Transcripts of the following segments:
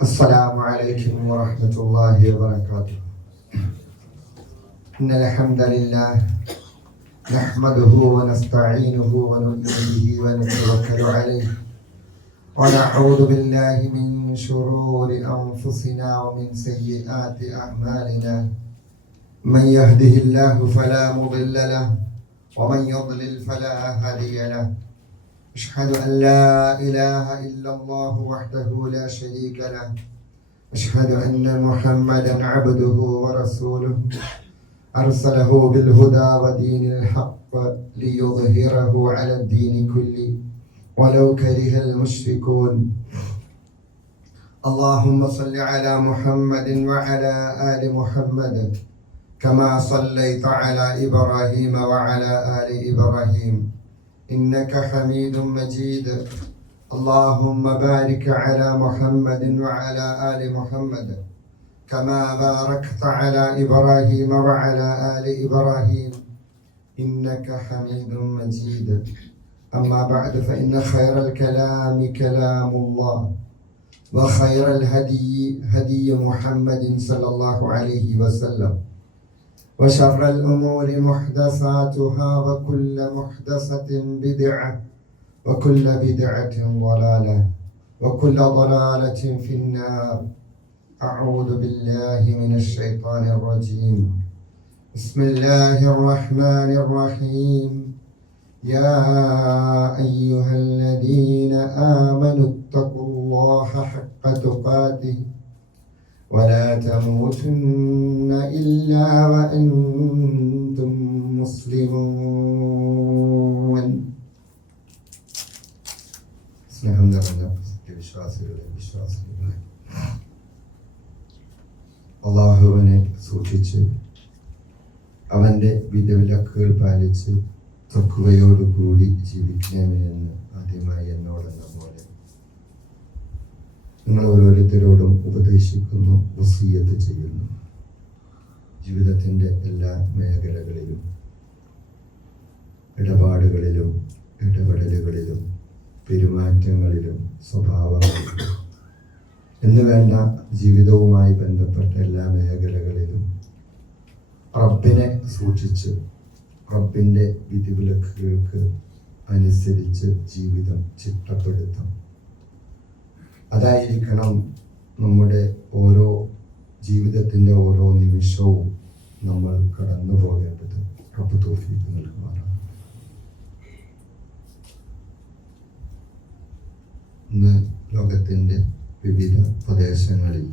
السلام عليكم ورحمة الله وبركاته. إن الحمد لله نحمده ونستعينه ونؤمن به ونتوكل عليه ونعوذ بالله من شرور أنفسنا ومن سيئات أعمالنا. من يهده الله فلا مضل له ومن يضلل فلا هادي له. أشهد أن لا إله إلا الله وحده لا شريك له. أشهد أن محمدا عبده ورسوله أرسله بالهدى ودين الحق ليظهره على الدين كله ولو كره المشركون. اللهم صل على محمد وعلى آل محمد كما صليت على إبراهيم وعلى آل إبراهيم إنك حميد مجيد. اللهم بارك على محمد وعلى آل محمد كما باركت على إبراهيم وعلى آل إبراهيم إنك حميد مجيد. أما بعد فإن خير الكلام كلام الله وخير الهدي هدي محمد صلى الله عليه وسلم وشر الأمور محدثاتها وكل محدثة بدعة وكل بدعة ضلالة وكل ضلالة في النار. أعوذ بالله من الشيطان الرجيم. بسم الله الرحمن الرحيم. يا أيها الذين آمنوا اتقوا الله حق تقاته ولا تموتن إلا وأنتم مسلمون. സ്നേഹം നിറഞ്ഞ വിശ്വാസികളെ വിശ്വാസികളെ, അള്ളാഹുവിനെ സൂക്ഷിച്ച് അവൻ്റെ വിധിവിലക്കുകൾ പാലിച്ച് തഖ്വയോടുകൂടി ജീവിക്കണമെന്ന് ആദ്യമായി എന്നോടെന്ന പോലെ നിങ്ങൾ ഓരോരുത്തരോടും ഉപദേശിക്കുന്നു, വസിയ്യത്ത് ചെയ്യുന്നു. ജീവിതത്തിൻ്റെ എല്ലാ മേഖലകളിലും ഇടപാടുകളിലും ഇടപെടലുകളിലും പെരുമാറ്റങ്ങളിലും സ്വഭാവങ്ങളിലും എന്ന് വേണ്ട ജീവിതവുമായി ബന്ധപ്പെട്ട എല്ലാ മേഖലകളിലും റബ്ബിനെ സൂക്ഷിച്ച് റബ്ബിൻ്റെ വിധിവിലക്കുകൾക്ക് അനുസരിച്ച് ജീവിതം ചിട്ടപ്പെടുത്തും. അതായിരിക്കണം നമ്മുടെ ഓരോ ജീവിതത്തിൻ്റെ ഓരോ നിമിഷവും നമ്മൾ കടന്നു പോകേണ്ടത്. റബ്ബ് തൗഫീഖ് നൽകുമാറാണ്. ഇന്ന് ലോകത്തിൻ്റെ വിവിധ പ്രദേശങ്ങളിൽ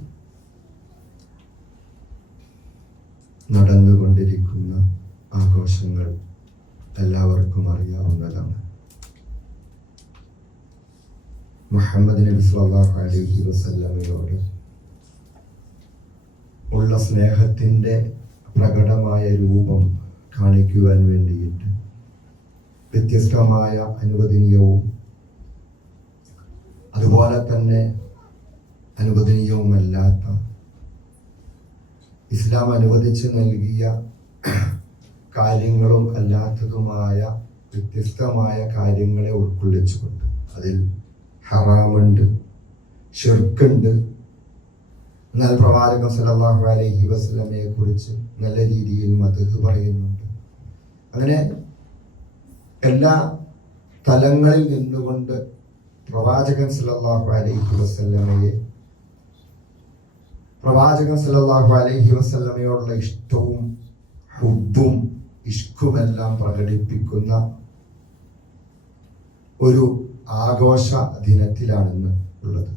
നടന്നുകൊണ്ടിരിക്കുന്ന ആഘോഷങ്ങൾ എല്ലാവർക്കും അറിയാവുന്നതാണ്. മുഹമ്മദ് നബി സ്വല്ലല്ലാഹു അലൈഹി വസല്ലമയോട് ഉള്ള സ്നേഹത്തിൻ്റെ പ്രകടമായ രൂപം കാണിക്കുവാൻ വേണ്ടിയിട്ട് വ്യത്യസ്തമായ അനുവദനീയവും അതുപോലെ തന്നെ അനുവദനീയവുമല്ലാത്ത ഇസ്ലാം അനുവദിച്ച് നൽകിയ കാര്യങ്ങളും അല്ലാത്തതുമായ വ്യത്യസ്തമായ കാര്യങ്ങളെ ഉൾക്കൊള്ളിച്ചുകൊണ്ട് അതിൽ ഹറാമുണ്ട്, ശിർക്കുണ്ട്. എന്നാൽ പ്രവാചകൻ സല്ലല്ലാഹു അലൈഹി വസല്ലമയെ കുറിച്ച് നല്ല രീതിയിൽ മദ്ഹ് പറയുന്നുണ്ട്. അങ്ങനെ എല്ലാ തലങ്ങളിൽ നിന്നുകൊണ്ട് പ്രവാചകൻ സല്ലല്ലാഹു അലൈഹി വസല്ലമയോടുള്ള ഇഷ്ടവും ഹുബ്ബും ഇഷ്കുമെല്ലാം പ്രകടിപ്പിക്കുന്ന ഒരു ആഘോഷ ദിനത്തിലാണെന്ന് ഉള്ളത്.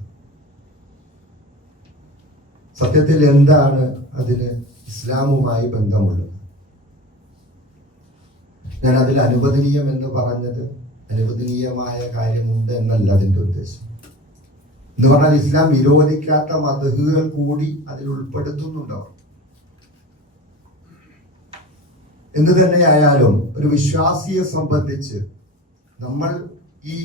സത്യത്തിൽ എന്താണ് അതിന് ഇസ്ലാമുമായി ബന്ധമുള്ളത്? ഞാൻ അതിൽ അനുവദനീയം എന്ന് പറഞ്ഞത് അനുവദനീയമായ കാര്യമുണ്ട് എന്നല്ല അതിൻ്റെ ഉദ്ദേശം. എന്ന് പറഞ്ഞാൽ ഇസ്ലാം വിരോധിക്കാത്ത മദ്ഹുകൾ കൂടി അതിൽ ഉൾപ്പെടുത്തുന്നുണ്ടാവും. എന്തു തന്നെയായാലും ഒരു വിശ്വാസിയെ സംബന്ധിച്ച് നമ്മൾ ഈ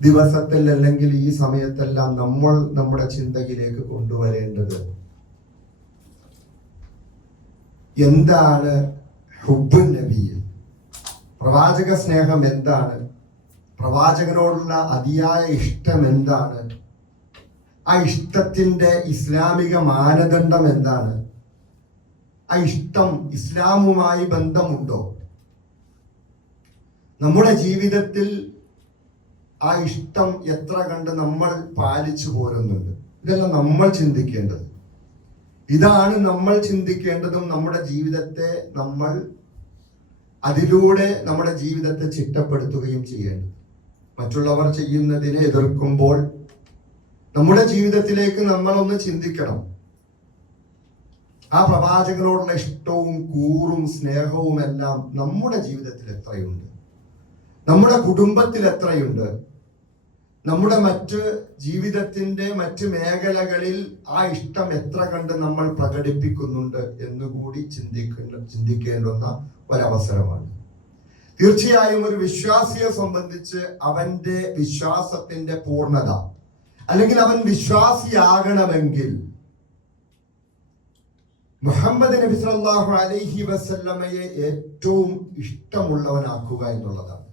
ദിവസത്തിൽ അല്ലെങ്കിൽ ഈ സമയത്തെല്ലാം നമ്മൾ നമ്മുടെ ചിന്തയിലേക്ക് കൊണ്ടുവരേണ്ടത് എന്താണ് ഹുബ്ബുൻ നബിയിൽ, പ്രവാചക സ്നേഹം എന്താണ്, പ്രവാചകനോടുള്ള അതിയായ ഇഷ്ടം എന്താണ് ആ ഇഷ്ടത്തിന്റെ ഇസ്ലാമിക മാനദണ്ഡം എന്താണ്? ആ ഇഷ്ടം ഇസ്ലാമുമായി ബന്ധമുണ്ടോ? നമ്മുടെ ജീവിതത്തിൽ ആ ഇഷ്ടം എത്ര കണ്ട് നമ്മൾ പാലിച്ചു പോരുന്നുണ്ട്? ഇതെല്ലാം നമ്മൾ ചിന്തിക്കേണ്ടത്. ഇതാണ് നമ്മൾ ചിന്തിക്കേണ്ടതും. നമ്മുടെ ജീവിതത്തെ നമ്മൾ അതിലൂടെ നമ്മുടെ ജീവിതത്തെ ചിട്ടപ്പെടുത്തുകയും ചെയ്യേണ്ടത്. മറ്റുള്ളവർ ചെയ്യുന്നതിനെ എതിർക്കുമ്പോൾ നമ്മുടെ ജീവിതത്തിലേക്ക് നമ്മളൊന്ന് ചിന്തിക്കണം. ആ പ്രവാചകനോടുള്ള ഇഷ്ടവും കൂറും സ്നേഹവും എല്ലാം നമ്മുടെ ജീവിതത്തിൽ എത്രയുണ്ട്? നമ്മുടെ കുടുംബത്തിൽ എത്രയുണ്ട്? നമ്മുടെ മറ്റ് ജീവിതത്തിന്റെ മറ്റ് മേഖലകളിൽ ആ ഇഷ്ടം എത്ര കണ്ട് നമ്മൾ പ്രകടിപ്പിക്കുന്നുണ്ട് എന്നുകൂടി ചിന്തിക്കേണ്ടുന്ന ഒരവസരമാണ്. തീർച്ചയായും ഒരു വിശ്വാസിയെ സംബന്ധിച്ച് അവന്റെ വിശ്വാസത്തിന്റെ പൂർണ്ണത, അല്ലെങ്കിൽ അവൻ വിശ്വാസിയാകണമെങ്കിൽ മുഹമ്മദ് നബി സല്ലല്ലാഹു അലൈഹി വസല്ലമയെ ഏറ്റവും ഇഷ്ടമുള്ളവനാക്കുക എന്നുള്ളതാണ്.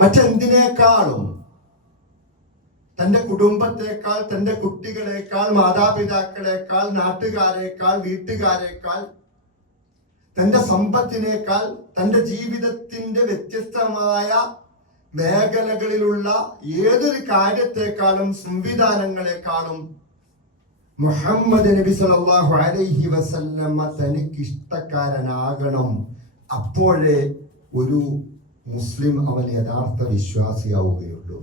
മറ്റെന്തിനേക്കാളും, തന്റെ കുടുംബത്തെക്കാൾ, തന്റെ കുട്ടികളെക്കാൾ, മാതാപിതാക്കളെക്കാൾ, നാട്ടുകാരെക്കാൾ, വീട്ടുകാരെക്കാൾ, തന്റെ സമ്പത്തിനേക്കാൾ, തന്റെ ജീവിതത്തിന്റെ വ്യത്യസ്തമായ മേഖലകളിലുള്ള ഏതൊരു കാര്യത്തെക്കാളും സംവിധാനങ്ങളെക്കാളും മുഹമ്മദ് നബി സല്ലല്ലാഹു അലൈഹി വസല്ലമ തനിക്ക് ഇഷ്ടക്കാരനാകണം. അപ്പോഴേ ഒരു മുസ്ലിം അവൻ യഥാർത്ഥ വിശ്വാസിയാവുകയുള്ളൂ.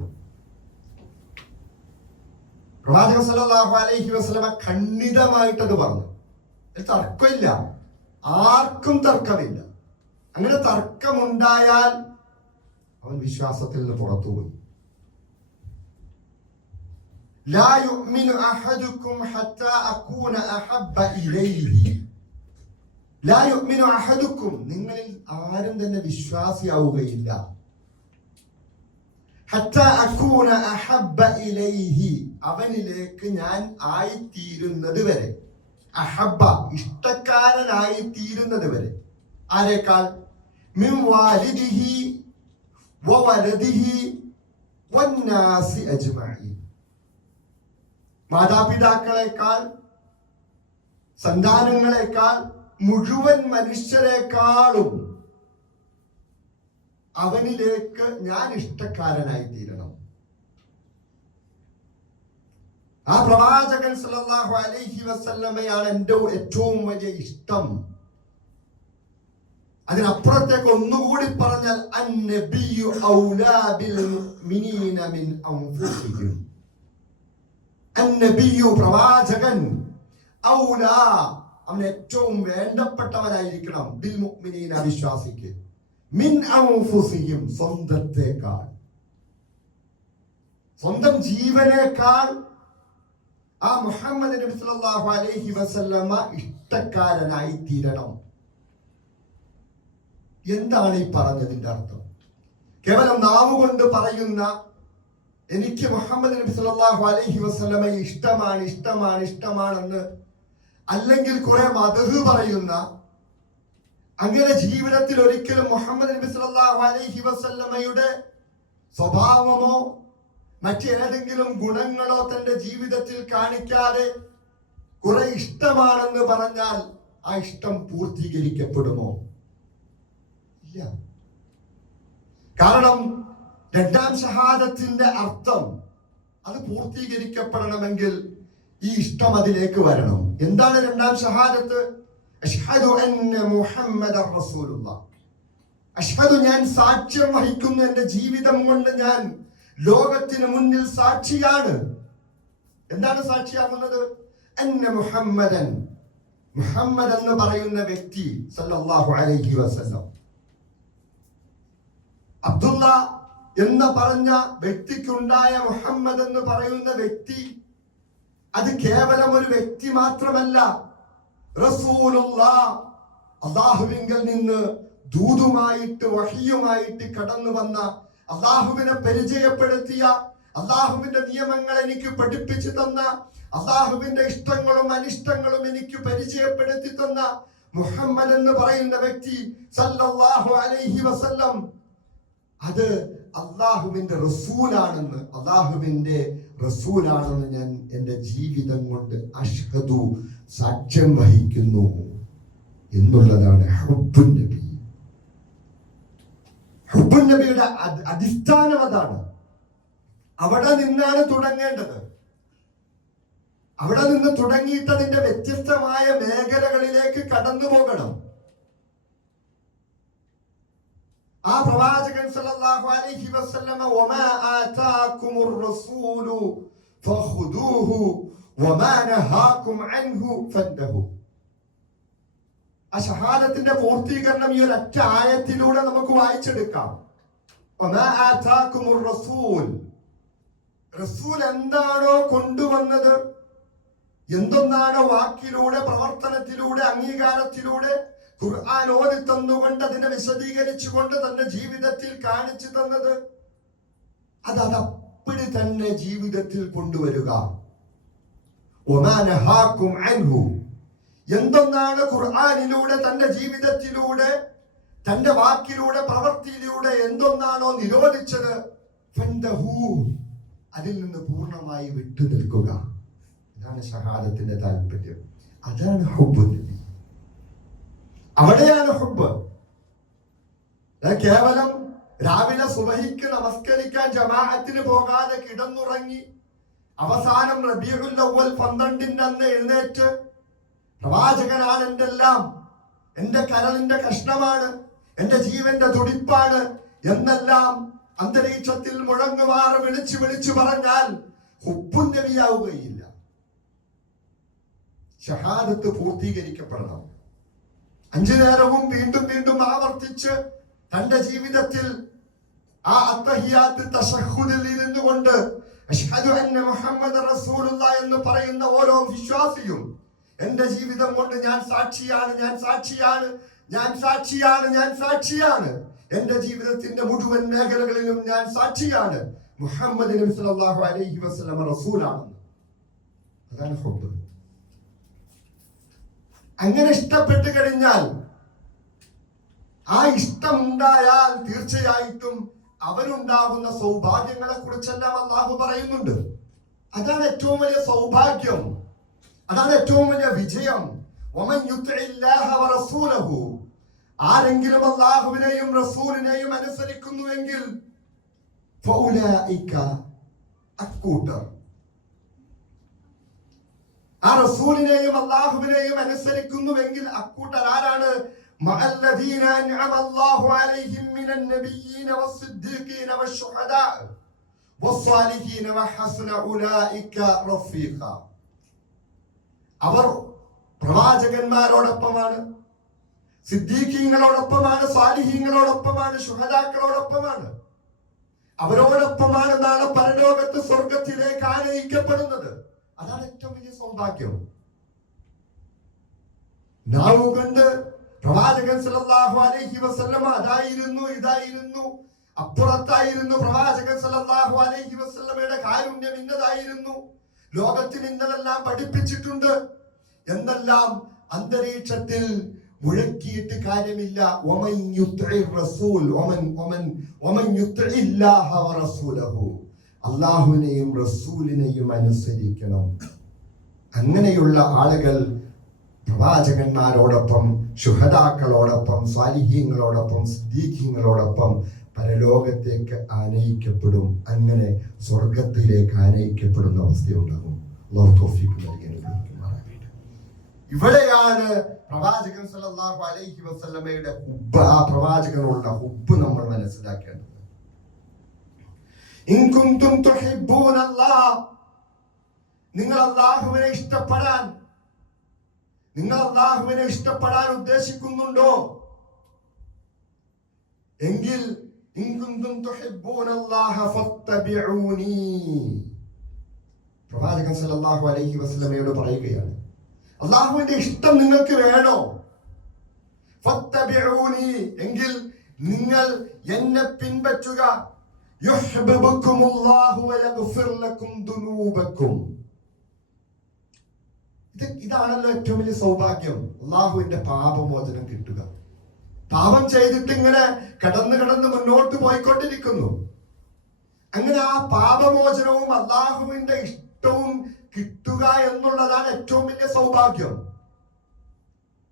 പ്രവാചകൻ സല്ലല്ലാഹു അലൈഹി വസല്ലമ ഖണ്ഡിതമായിട്ടത് പറഞ്ഞു. തർക്കമില്ല, ആർക്കും തർക്കമില്ല. അങ്ങനെ തർക്കമുണ്ടായാൽ അവൻ വിശ്വാസത്തിൽ നിന്ന് പുറത്തുപോയി. ലാ യുഅ്മിനു അഹദുക്കും ഹത്താ അകൂന അഹബ്ബ ഇലൈഹി. ലാ യുഅ്മിനു അഹദുക്കും, നിങ്ങളിൽ ആരും തന്നെ വിശ്വാസിയാവുകയില്ല. ഹത്താ അകൂന അഹബ്ബ ഇലൈഹി, അവനിലേക്ക് ഞാൻ ആയിത്തീരുന്നത് വരെ. അഹബ്ബ, ഇഷ്ടക്കാരനായി തീരുന്നത് വരെ. ആരേക്കാൾ? മിൻ വാലിദിഹി വവലദിഹി വന്നാസി അജ്മഈൻ. മാതാപിതാക്കളെക്കാൾ, സന്താനങ്ങളെക്കാൾ, മുഴുവൻ മനുഷ്യരെക്കാളും അവനിലേക്ക് ഞാൻ ഇഷ്ടക്കാരനായി തീരണം. ആ പ്രവാചകൻ സല്ലല്ലാഹു അലൈഹി വസല്ലമയാണ് എൻ്റെ ഏറ്റവും വലിയ ഇഷ്ടം. അതിനപ്പുറത്തേക്ക് ഒന്നുകൂടി പറഞ്ഞാൽ അന്നബിയു ഔലാ ബിൽ മുഅ്മിനീന മിൻ അൻഫുസിഹിം. അന്നബിയു, പ്രവാചകൻ, ഔലാ, അവൻ ഏറ്റവും വേണ്ടപ്പെട്ടവനായിരിക്കണം, ബിൽ മുഅ്മിനീന, വിശ്വാസിക്ക്, മിൻ അൻഫുസിഹിം, സ്വന്തത്തെക്കാൾ, സ്വന്തം ജീവനേക്കാൾ ആ മുഹമ്മദ് നബി സല്ലല്ലാഹു അലൈഹി വസല്ലമ ഇഷ്ടക്കാരനായി തീരണം. എന്താണ് ഈ പറഞ്ഞതിന്റെ അർത്ഥം? കേവലം നാവുകൊണ്ട് പറയുന്ന എനിക്ക് മുഹമ്മദ് നബി സല്ലല്ലാഹു അലൈഹി വസല്ലമയെ ഇഷ്ടമാണ്, ഇഷ്ടമാണ്, ഇഷ്ടമാണെന്ന്, അല്ലെങ്കിൽ കുറെ മദ്ഹ് പറയുന്ന, അങ്ങനെ ജീവിതത്തിൽ ഒരിക്കലും മുഹമ്മദ് നബി സല്ലല്ലാഹു അലൈഹി വസല്ലമയുടെ സ്വഭാവമോ മറ്റേതെങ്കിലും ഗുണങ്ങളോ തന്റെ ജീവിതത്തിൽ കാണിക്കാതെ കുറെ ഇഷ്ടമാണെന്ന് പറഞ്ഞാൽ ആ ഇഷ്ടം പൂർത്തീകരിക്കപ്പെടുമോ? ഇല്ല. കാരണം രണ്ടാം ഷഹാദത്തിന്റെ അർത്ഥം അത് പൂർത്തീകരിക്കപ്പെടണമെങ്കിൽ ഈ ഇഷ്ടം അതിലേക്ക് വരണം. എന്താണ് രണ്ടാം ഷഹാദത്ത്? അഷ്ഹദു അന്ന മുഹമ്മദർ റസൂലുള്ളാഹ്. അഷ്ഹദു, ഞാൻ സാക്ഷ്യം വഹിക്കുന്നു, എന്റെ ജീവിതം കൊണ്ട് ഞാൻ ലോകത്തിന് മുന്നിൽ സാക്ഷിയാണ്. എന്താണ് സാക്ഷിയാകുന്നത്? അന്ന മുഹമ്മദൻ, മുഹമ്മദ് എന്ന് പറയുന്ന വ്യക്തി സല്ലല്ലാഹു അലൈഹി വസല്ലം, അബ്ദുള്ള എന്ന് പറഞ്ഞ വ്യക്തിക്കുണ്ടായ മുഹമ്മദ് എന്ന് പറയുന്ന വ്യക്തി, അത് കേവലം ഒരു വ്യക്തി മാത്രമല്ല, റസൂലുള്ളാഹ്, അല്ലാഹുവിങ്കൽ നിന്ന് ദൂതുമായിട്ട് വഹിയുമായിട്ട് കടന്നു വന്ന, അല്ലാഹുവിനെ പരിചയപ്പെടുത്തിയ, അല്ലാഹുവിന്റെ നിയമങ്ങൾ എനിക്ക് പഠിപ്പിച്ചു തന്ന, അല്ലാഹുവിന്റെ ഇഷ്ടങ്ങളും അനിഷ്ടങ്ങളും എനിക്ക് പരിചയപ്പെടുത്തി തന്ന മുഹമ്മദ് എന്ന് പറയുന്ന വ്യക്തി സല്ലല്ലാഹു അലൈഹി വസല്ലം, അത് അള്ളാഹുവിന്റെ റസൂലാണെന്ന് ഞാൻ എൻ്റെ ജീവിതം കൊണ്ട് അഷ്ഹദു സാക്ഷ്യം വഹിക്കുന്നു എന്നുള്ളതാണ് ഹുബ്ബുൻ നബി. ഹുബ്ബുൻ നബിയുടെ അടിസ്ഥാനം അതാണ്. അവിടെ നിന്നാണ് തുടങ്ങേണ്ടത്. അവിടെ നിന്ന് തുടങ്ങിയിട്ടതിന്റെ വ്യത്യസ്തമായ മേഖലകളിലേക്ക് കടന്നു പോകണം. ആ പ്രവാചകൻ സല്ലല്ലാഹു അലൈഹി വസല്ലമ വമാ ആതാകുമുർ റസൂലു ഫഖുദൂഹു വമാ നഹാകും അൻഹു ഫന്തഹു. ആ ഷഹാദത്തിന്റെ പൂർത്തീകരണം ഈ ഒരൊറ്റ ആയത്തിലൂടെ നമുക്ക് വായിച്ചെടുക്കാം. വമാ ആതാകുമുർ റസൂൽ, റസൂൽ എന്താണോ കൊണ്ടുവന്നത്, എന്തൊന്നാണോ വാക്കിലൂടെ, പ്രവർത്തനത്തിലൂടെ, അംഗീകാരത്തിലൂടെ ഖുർആൻ ഓതി തന്നുകൊണ്ട് അതിനെ വിശദീകരിച്ചുകൊണ്ട് തന്റെ ജീവിതത്തിൽ കാണിച്ചു തന്നത്, അതപ്പടി തന്നെ ജീവിതത്തിൽ കൊണ്ടുവരിക. എന്തൊന്നാണ് ഖുർആനിലൂടെ തന്റെ ജീവിതത്തിലൂടെ, തന്റെ വാക്കിലൂടെ, പ്രവൃത്തിയിലൂടെ എന്തൊന്നാണോ നിരോധിച്ചത്, അതിൽ നിന്ന് പൂർണ്ണമായി വിട്ടു നിൽക്കുക. അതാണ് ഷഹാദത്തിന്റെ താല്പര്യം. അതാണ് ഹുബ്ബ് നബി. അവിടെയാണ് ഹുബ്ബ്. കേവലം രാവിലെ സുബഹിക്ക് നമസ്കരിക്കാൻ ജമാഅത്തിന് പോകാതെ കിടന്നുറങ്ങി അവസാനം റബീഉൽ അവ്വൽ 12 അന്ന് എഴുന്നേറ്റ് പ്രവാചകനാണ് എൻ്റെ എല്ലാം, എൻ്റെ കരളിന്റെ കഷ്ണമാണ്, എൻ്റെ ജീവന്റെ തുടിപ്പാണ് എന്നെല്ലാം അന്തരീക്ഷത്തിൽ മുഴങ്ങുമാറ് വിളിച്ചു പറഞ്ഞാൽ ഹുബ്ബുൻ നബിയാവുകയില്ല. ഷഹാദത്ത് പൂർത്തീകരിക്കപ്പെടണം. 5 നേരവും വീണ്ടും ആവർത്തിച്ച് തന്റെ ജീവിതത്തിൽ ആ അത്തഹിയാത്ത് തശഹുദിൽ ഇരുന്നു കൊണ്ട് അഷ്ഹദു അന്ന മുഹമ്മദ് റസൂലുള്ളാഹി എന്ന് പറയുന്ന ഓരോ വിശ്വാസിയും എന്റെ ജീവിതം കൊണ്ട് ഞാൻ സാക്ഷിയാണ്, എന്റെ ജീവിതത്തിന്റെ മുഴുവൻ മേഖലകളിലും ഞാൻ സാക്ഷിയാണ് മുഹമ്മദ് നബി സല്ലല്ലാഹു അലൈഹി വസല്ലം റസൂലാണെന്ന്. അതാണ് ഹുബ്ബ്. അങ്ങനെ ഇഷ്ടപ്പെട്ടു കഴിഞ്ഞാൽ, ആ ഇഷ്ടം ഉണ്ടായാൽ തീർച്ചയായിട്ടും അവരുണ്ടാകുന്ന സൗഭാഗ്യങ്ങളെ കുറിച്ചെല്ലാം അല്ലാഹു പറയുന്നുണ്ട്. അതാണ് ഏറ്റവും വലിയ സൗഭാഗ്യം, അതാണ് ഏറ്റവും വലിയ വിജയം. വമൻ യുതിഇല്ലാഹ വറസൂലഹു, ആരെങ്കിലും അല്ലാഹുവിനെയും റസൂലിനെയും അനുസരിക്കുന്നുവെങ്കിൽ ഫൗലൈക, അക്കൂട്ടർ, ആ റസൂലിനെയും അല്ലാഹുവിനെയും അനുസരിക്കുന്നുവെങ്കിൽ അക്കൂട്ടർ ആരാണ്? മഅല്ലദീന അൻഅമല്ലാഹു അലൈഹിം മിനൻ നബിയ്യീന വസ്സിദ്ദീഖീന വശുഹദാ വസ്സാലിഹീന വഹസന ഉലൈക റഫീഖ. അവർ പ്രവാചകന്മാരോടൊപ്പമാണ്, സിദ്ദീഖീങ്ങളോടൊപ്പമാണ്, സ്വാലിഹീങ്ങളോടൊപ്പമാണ്, ശുഹദാക്കളോടൊപ്പമാണ്. അവരോടൊപ്പമാണ് നാളെ പരലോകത്ത് സ്വർഗത്തിലേക്ക് ആനയിക്കപ്പെടുന്നത്. അതാണ് ഏറ്റവും വലിയ സൗഭാഗ്യം. നാവുകൊണ്ട് പ്രവാചകൻ സല്ലല്ലാഹു അലൈഹി വസല്ലമ അതായിരുന്നു, ഇതായിരുന്നു, അപ്പുറത്തായിരുന്നു. പ്രവാചകൻ സല്ലല്ലാഹു അലൈഹി വസല്ലമയുടെ കാരുണ്യം ഇന്നതായിരുന്നു, ലോകത്തിന് ഇന്നതെല്ലാം പഠിപ്പിച്ചിട്ടുണ്ട് എന്നെല്ലാം അന്തരീക്ഷത്തിൽ മുഴക്കിയിട്ട് കാര്യമില്ല. വമൻ യുതിഇർ റസൂൽ വമൻ യുതിഇല്ലാഹ വറസൂലഹു, അല്ലാഹുവിനെയും റസൂലിനെയും അനുസരിക്കണം. അങ്ങനെയുള്ള ആളുകൾ പ്രവാചകന്മാരോടൊപ്പം, ശുഹദാക്കളോടൊപ്പം, സ്വാലിഹീങ്ങളോടൊപ്പം, സിദ്ദീഖീങ്ങളോടൊപ്പം പരലോകത്തേക്ക് ആനയിക്കപ്പെടും. അങ്ങനെ സ്വർഗത്തിലേക്ക് ആനയിക്കപ്പെടുന്ന അവസ്ഥയുണ്ടാകും. അല്ലാഹു തൗഫീഖ് നൽകി അനുഗ്രഹിക്കുമാറാകട്ടെ. ഇവിടെയാണ് പ്രവാചകൻ സല്ലല്ലാഹു അലൈഹി വസല്ലമയുടെ ഹുബ്ബ്, ആ പ്രവാചകനുള്ള ഹുബ്ബ് നമ്മൾ മനസ്സിലാക്കേണ്ടത്. ഇൻ കുൻതും തുഹിബ്ബൂനല്ലാഹ്, നിങ്ങൾ അല്ലാഹുവിനെ ഇഷ്ടപ്പെടാൻ ഉദ്ദേശിക്കുന്നുണ്ടോ എങ്കിൽ ഇൻ കുൻതും തുഹിബ്ബൂനല്ലാഹ ഫത്തബിഊനി, പ്രവാചകൻ സല്ലല്ലാഹു അലൈഹി വസല്ലമയോട് പറയുകയാണ്, അല്ലാഹുവിന്റെ ഇഷ്ടം നിങ്ങൾക്ക് വേണോ? ഫത്തബിഊനി, എങ്കിൽ നിങ്ങൾ എന്നെ പിൻപറ്റുക. യുഹ്ബിബുകുമുല്ലാഹു വയഗ്ഫിർ ലക്കും ദുനൂബക്കും. ഇതാണല്ലോ ഏറ്റവും വലിയ സൗഭാഗ്യം, അല്ലാഹുവിന്റെ പാപമോചനം കിട്ടുക. പാപം ചെയ്തിട്ട് ഇങ്ങനെ കടന്ന് മുന്നോട്ട് പോയിക്കൊണ്ടിരിക്കുന്നു. അങ്ങനെ ആ പാപമോചനവും അള്ളാഹുവിന്റെ ഇഷ്ടവും കിട്ടുക എന്നുള്ളതാണ് ഏറ്റവും വലിയ സൗഭാഗ്യം.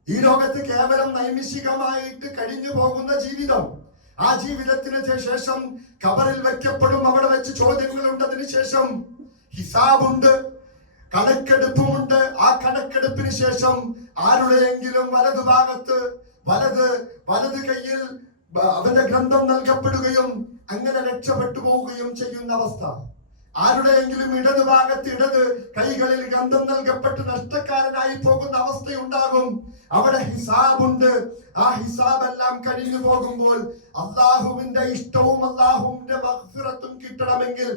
ഈ ലോകത്ത് കേവലം നൈമിഷികമായിട്ട് കഴിഞ്ഞു പോകുന്ന ജീവിതം. ആ ജീവിതത്തിന് ശേഷം ഖബറിൽ വെക്കപ്പെടും. അവിടെ വെച്ച് ചോദ്യങ്ങളുണ്ട്. അതിന് ശേഷം ഹിസാബുണ്ട്, കണക്കെടുപ്പുമുണ്ട്. ആ കണക്കെടുപ്പിന് ശേഷം ആരുടെയെങ്കിലും വലതുഭാഗത്ത് വലത് കയ്യിൽ അവന്റെ ഗ്രന്ഥം നൽകപ്പെടുകയും അങ്ങനെ രക്ഷപ്പെട്ടു പോവുകയും ചെയ്യുന്ന അവസ്ഥ. ആരുടെയെങ്കിലും ഇടതുഭാഗത്ത് ഇടത് കൈകളിൽ ഗന്ധം നൽകപ്പെട്ട് നഷ്ടക്കാരനായി പോകുന്ന അവസ്ഥയുണ്ടാകും. അവിടെ ഹിസാബുണ്ട്. ആ ഹിസാബ് എല്ലാം കഴിഞ്ഞു പോകുമ്പോൾ അള്ളാഹുവിന്റെ ഇഷ്ടവും അള്ളാഹുവിന്റെ മഗ്ഫിറത്തും കിട്ടണമെങ്കിൽ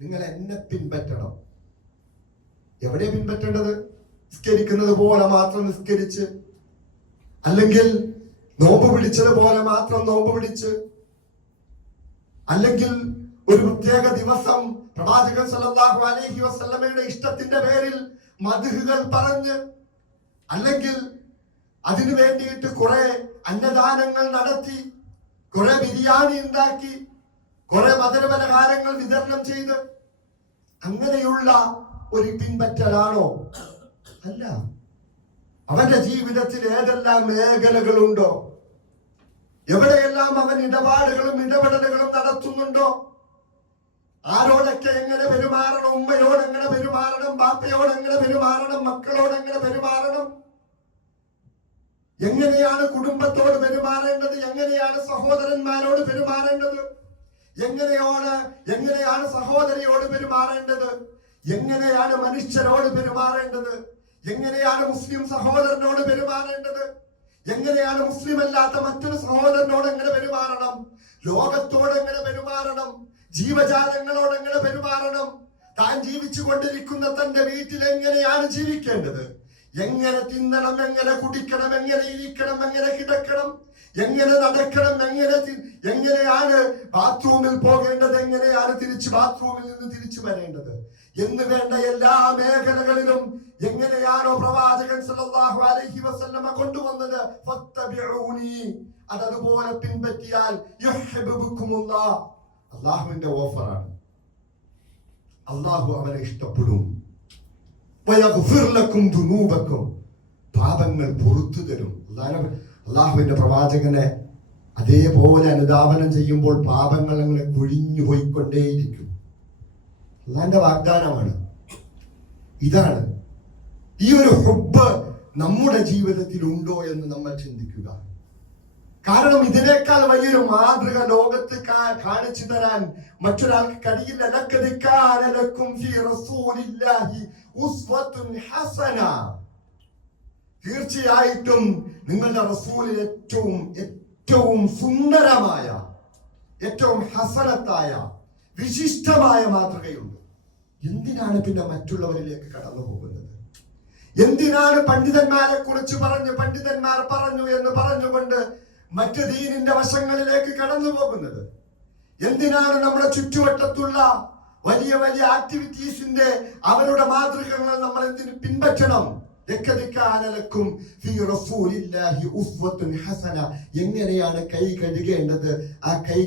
നിങ്ങൾ എന്നെ പിൻപറ്റണം. എവിടെ പിൻപറ്റേണ്ടത്? നിസ്കരിക്കുന്നത് പോലെ മാത്രം നിസ്കരിച്ച്, അല്ലെങ്കിൽ നോമ്പ് പിടിച്ചത് പോലെ മാത്രം നോമ്പ് പിടിച്ച്, അല്ലെങ്കിൽ ഒരു പ്രത്യേക ദിവസം പ്രവാചകൻ സല്ലല്ലാഹു അലൈഹി വസല്ലമയുടെ ഇഷ്ടത്തിന്റെ പേരിൽ മദ്ഹുകൾ പറഞ്ഞ്, അല്ലെങ്കിൽ അതിനു വേണ്ടിയിട്ട് കുറെ അന്നദാനങ്ങൾ നടത്തി, കുറെ ബിരിയാണി ഉണ്ടാക്കി, കുറെ മധുരപലഹാരങ്ങൾ വിതരണം ചെയ്ത് അങ്ങനെയുള്ള ഒരു പിൻപറ്റലാണോ? അല്ല. അവന്റെ ജീവിതത്തിൽ ഏതെല്ലാം മേഖലകളുണ്ടോ, എവിടെയെല്ലാം അവൻ ഇടപാടുകളും ഇടപെടലുകളും നടത്തുന്നുണ്ടോ, ആരോടൊക്കെ എങ്ങനെ പെരുമാറണം, ഉമ്മയോട് എങ്ങനെ പെരുമാറണം, ബാപ്പയോട് എങ്ങനെ പെരുമാറണം, മക്കളോട് എങ്ങനെ പെരുമാറണം, എങ്ങനെയാണ് കുടുംബത്തോട് പെരുമാറേണ്ടത്, എങ്ങനെയാണ് സഹോദരന്മാരോട് പെരുമാറേണ്ടത്, എങ്ങനെയാണ് സഹോദരിയോട് പെരുമാറേണ്ടത്, എങ്ങനെയാണ് മനുഷ്യരോട് പെരുമാറേണ്ടത്, എങ്ങനെയാണ് മുസ്ലിം സഹോദരനോട് പെരുമാറേണ്ടത്, എങ്ങനെയാണ് മുസ്ലിം അല്ലാത്ത മറ്റൊരു സഹോദരനോട് എങ്ങനെ പെരുമാറണം, ലോകത്തോട് എങ്ങനെ പെരുമാറണം, ജീവജാലങ്ങളോട് എങ്ങനെ പെരുമാറണം, താൻ ജീവിച്ചു കൊണ്ടിരിക്കുന്ന തന്റെ വീട്ടിൽ എങ്ങനെയാണ് ജീവിക്കേണ്ടത്, എങ്ങനെ തിന്നണം, എങ്ങനെ കുടിക്കണം, എങ്ങനെ ഇരിക്കണം, എങ്ങനെ കിടക്കണം, എങ്ങനെ നടക്കണം, എങ്ങനെയാണ് ബാത്റൂമിൽ പോകേണ്ടത്, എങ്ങനെയാണ് ബാത്റൂമിൽ നിന്ന് തിരിച്ചു വരേണ്ടത് എന്ന് വേണ്ട എല്ലാ മേഖലകളിലും എങ്ങനെയാണോ പ്രവാചകൻ സല്ലല്ലാഹു അലൈഹി വസല്ലമ കൊണ്ടുവന്നത്, ഫത്തബിഊനി, അതുപോലെ പിൻപറ്റിയാൽ യുഹിബ്ബുകുമുല്ലാഹ്. അല്ലാഹുവിന്റെ ഓഫറാണ്. അല്ലാഹു അവനെ ഇഷ്ടപ്പെടും. വയഗ്ഫിർ ലക്കും ദുനൂബക്കും, പാപങ്ങൾ പുറത്തു തരും. അല്ലാഹുവിന്റെ പ്രവാചകനെ അതേപോലെ അനുധാവനം ചെയ്യുമ്പോൾ പാപങ്ങൾ അങ്ങനെ കുഴിഞ്ഞു പോയിക്കൊണ്ടേയിരിക്കും. അല്ലാഹുവിന്റെ വാഗ്ദാനമാണ്. ഇതാണ് ഈ ഒരു ഹുബ്ബ് നമ്മുടെ ജീവിതത്തിൽ ഉണ്ടോ എന്ന് നമ്മൾ ചിന്തിക്കുക. കാരണം ഇതിനേക്കാൾ വലിയൊരു മാതൃക ലോകത്ത് കാണിച്ചു തരാൻ മറ്റൊരാൾക്ക് കഴിയില്ല. ലഖദ് കാന ലക്കും ഫീ റസൂലില്ലാഹി ഉസ്വത്തുൻ ഹസന. തീർച്ചയായിട്ടും നിങ്ങളുടെ റസൂലിൽ ഏറ്റവും സുന്ദരമായ, ഏറ്റവും ഹസനത്തായ, വിശിഷ്ടമായ മാതൃകയുണ്ട്. എന്തിനാണ് പിന്നെ മറ്റുള്ളവരിലേക്ക് കടന്നു പോകുന്നത്? എന്തിനാണ് പണ്ഡിതന്മാരെ കുറിച്ച് പണ്ഡിതന്മാർ പറഞ്ഞു എന്ന് പറഞ്ഞുകൊണ്ട് മറ്റ് ദീനിന്റെ വശങ്ങളിലേക്ക് കടന്നു പോകുന്നത്? എന്തിനാണ് നമ്മുടെ ചുറ്റുവട്ടത്തുള്ള വലിയ വലിയ ആക്ടിവിറ്റീസിന്റെ അവരുടെ മാതൃകകൾ നമ്മൾ എന്തിനു പിൻപറ്റണം? എങ്ങനെയാണ് കൈ കഴുകേണ്ടത്, ആ കൈ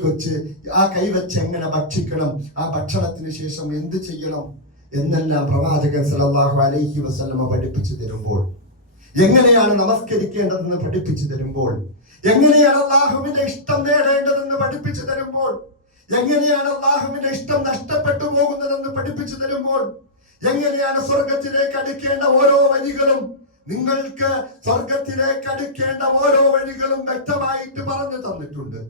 വെച്ച് എങ്ങനെ ഭക്ഷിക്കണം, ആ ഭക്ഷണത്തിന് ശേഷം എന്ത് ചെയ്യണം എന്നെല്ലാം പ്രവാചകൻ സല്ലല്ലാഹു അലൈഹി വസല്ലമ പഠിപ്പിച്ചു തരുമ്പോൾ, എങ്ങനെയാണ് നമസ്കരിക്കേണ്ടതെന്ന് പഠിപ്പിച്ചു തരുമ്പോൾ, എങ്ങനെയാണ് അല്ലാഹുവിന്റെ ഇഷ്ടം നേടേണ്ടതെന്ന് പഠിപ്പിച്ചു തരുമ്പോൾ, എങ്ങനെയാണ് അല്ലാഹുവിന്റെ ഇഷ്ടം നഷ്ടപ്പെട്ടു പോകുന്നതെന്ന് പഠിപ്പിച്ചു തരുമ്പോൾ, എങ്ങനെയാണ് സ്വർഗത്തിലേക്ക് അടുക്കേണ്ട ഓരോ വഴികളും, നിങ്ങൾക്ക് സ്വർഗത്തിലേക്ക് അടുക്കേണ്ട ഓരോ വഴികളും വ്യക്തമായിട്ട് പറഞ്ഞു തന്നിട്ടുണ്ട്.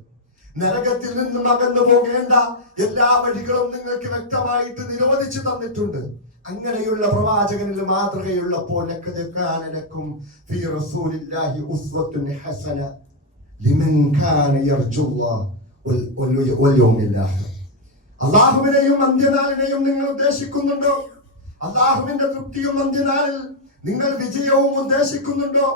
നരകത്തിൽ നിന്നും അകന്നു പോകേണ്ട എല്ലാ വഴികളും നിങ്ങൾക്ക് വ്യക്തമായിട്ട് നിരോധിച്ചു തന്നിട്ടുണ്ട്. അങ്ങനെയുള്ള പ്രവാചകനിൽ മാതൃകയുള്ളപ്പോൾ അല്ലാഹുവിനെയും അന്ത്യനാളിനെയും നിങ്ങൾ ഉദ്ദേശിക്കുന്നുണ്ടോ? അല്ലാഹുവിന്റെ തൃപ്തിയും അന്ത്യനാളിൽ നിങ്ങൾ വിജയവും ഉദ്ദേശിക്കുന്നുണ്ടോ?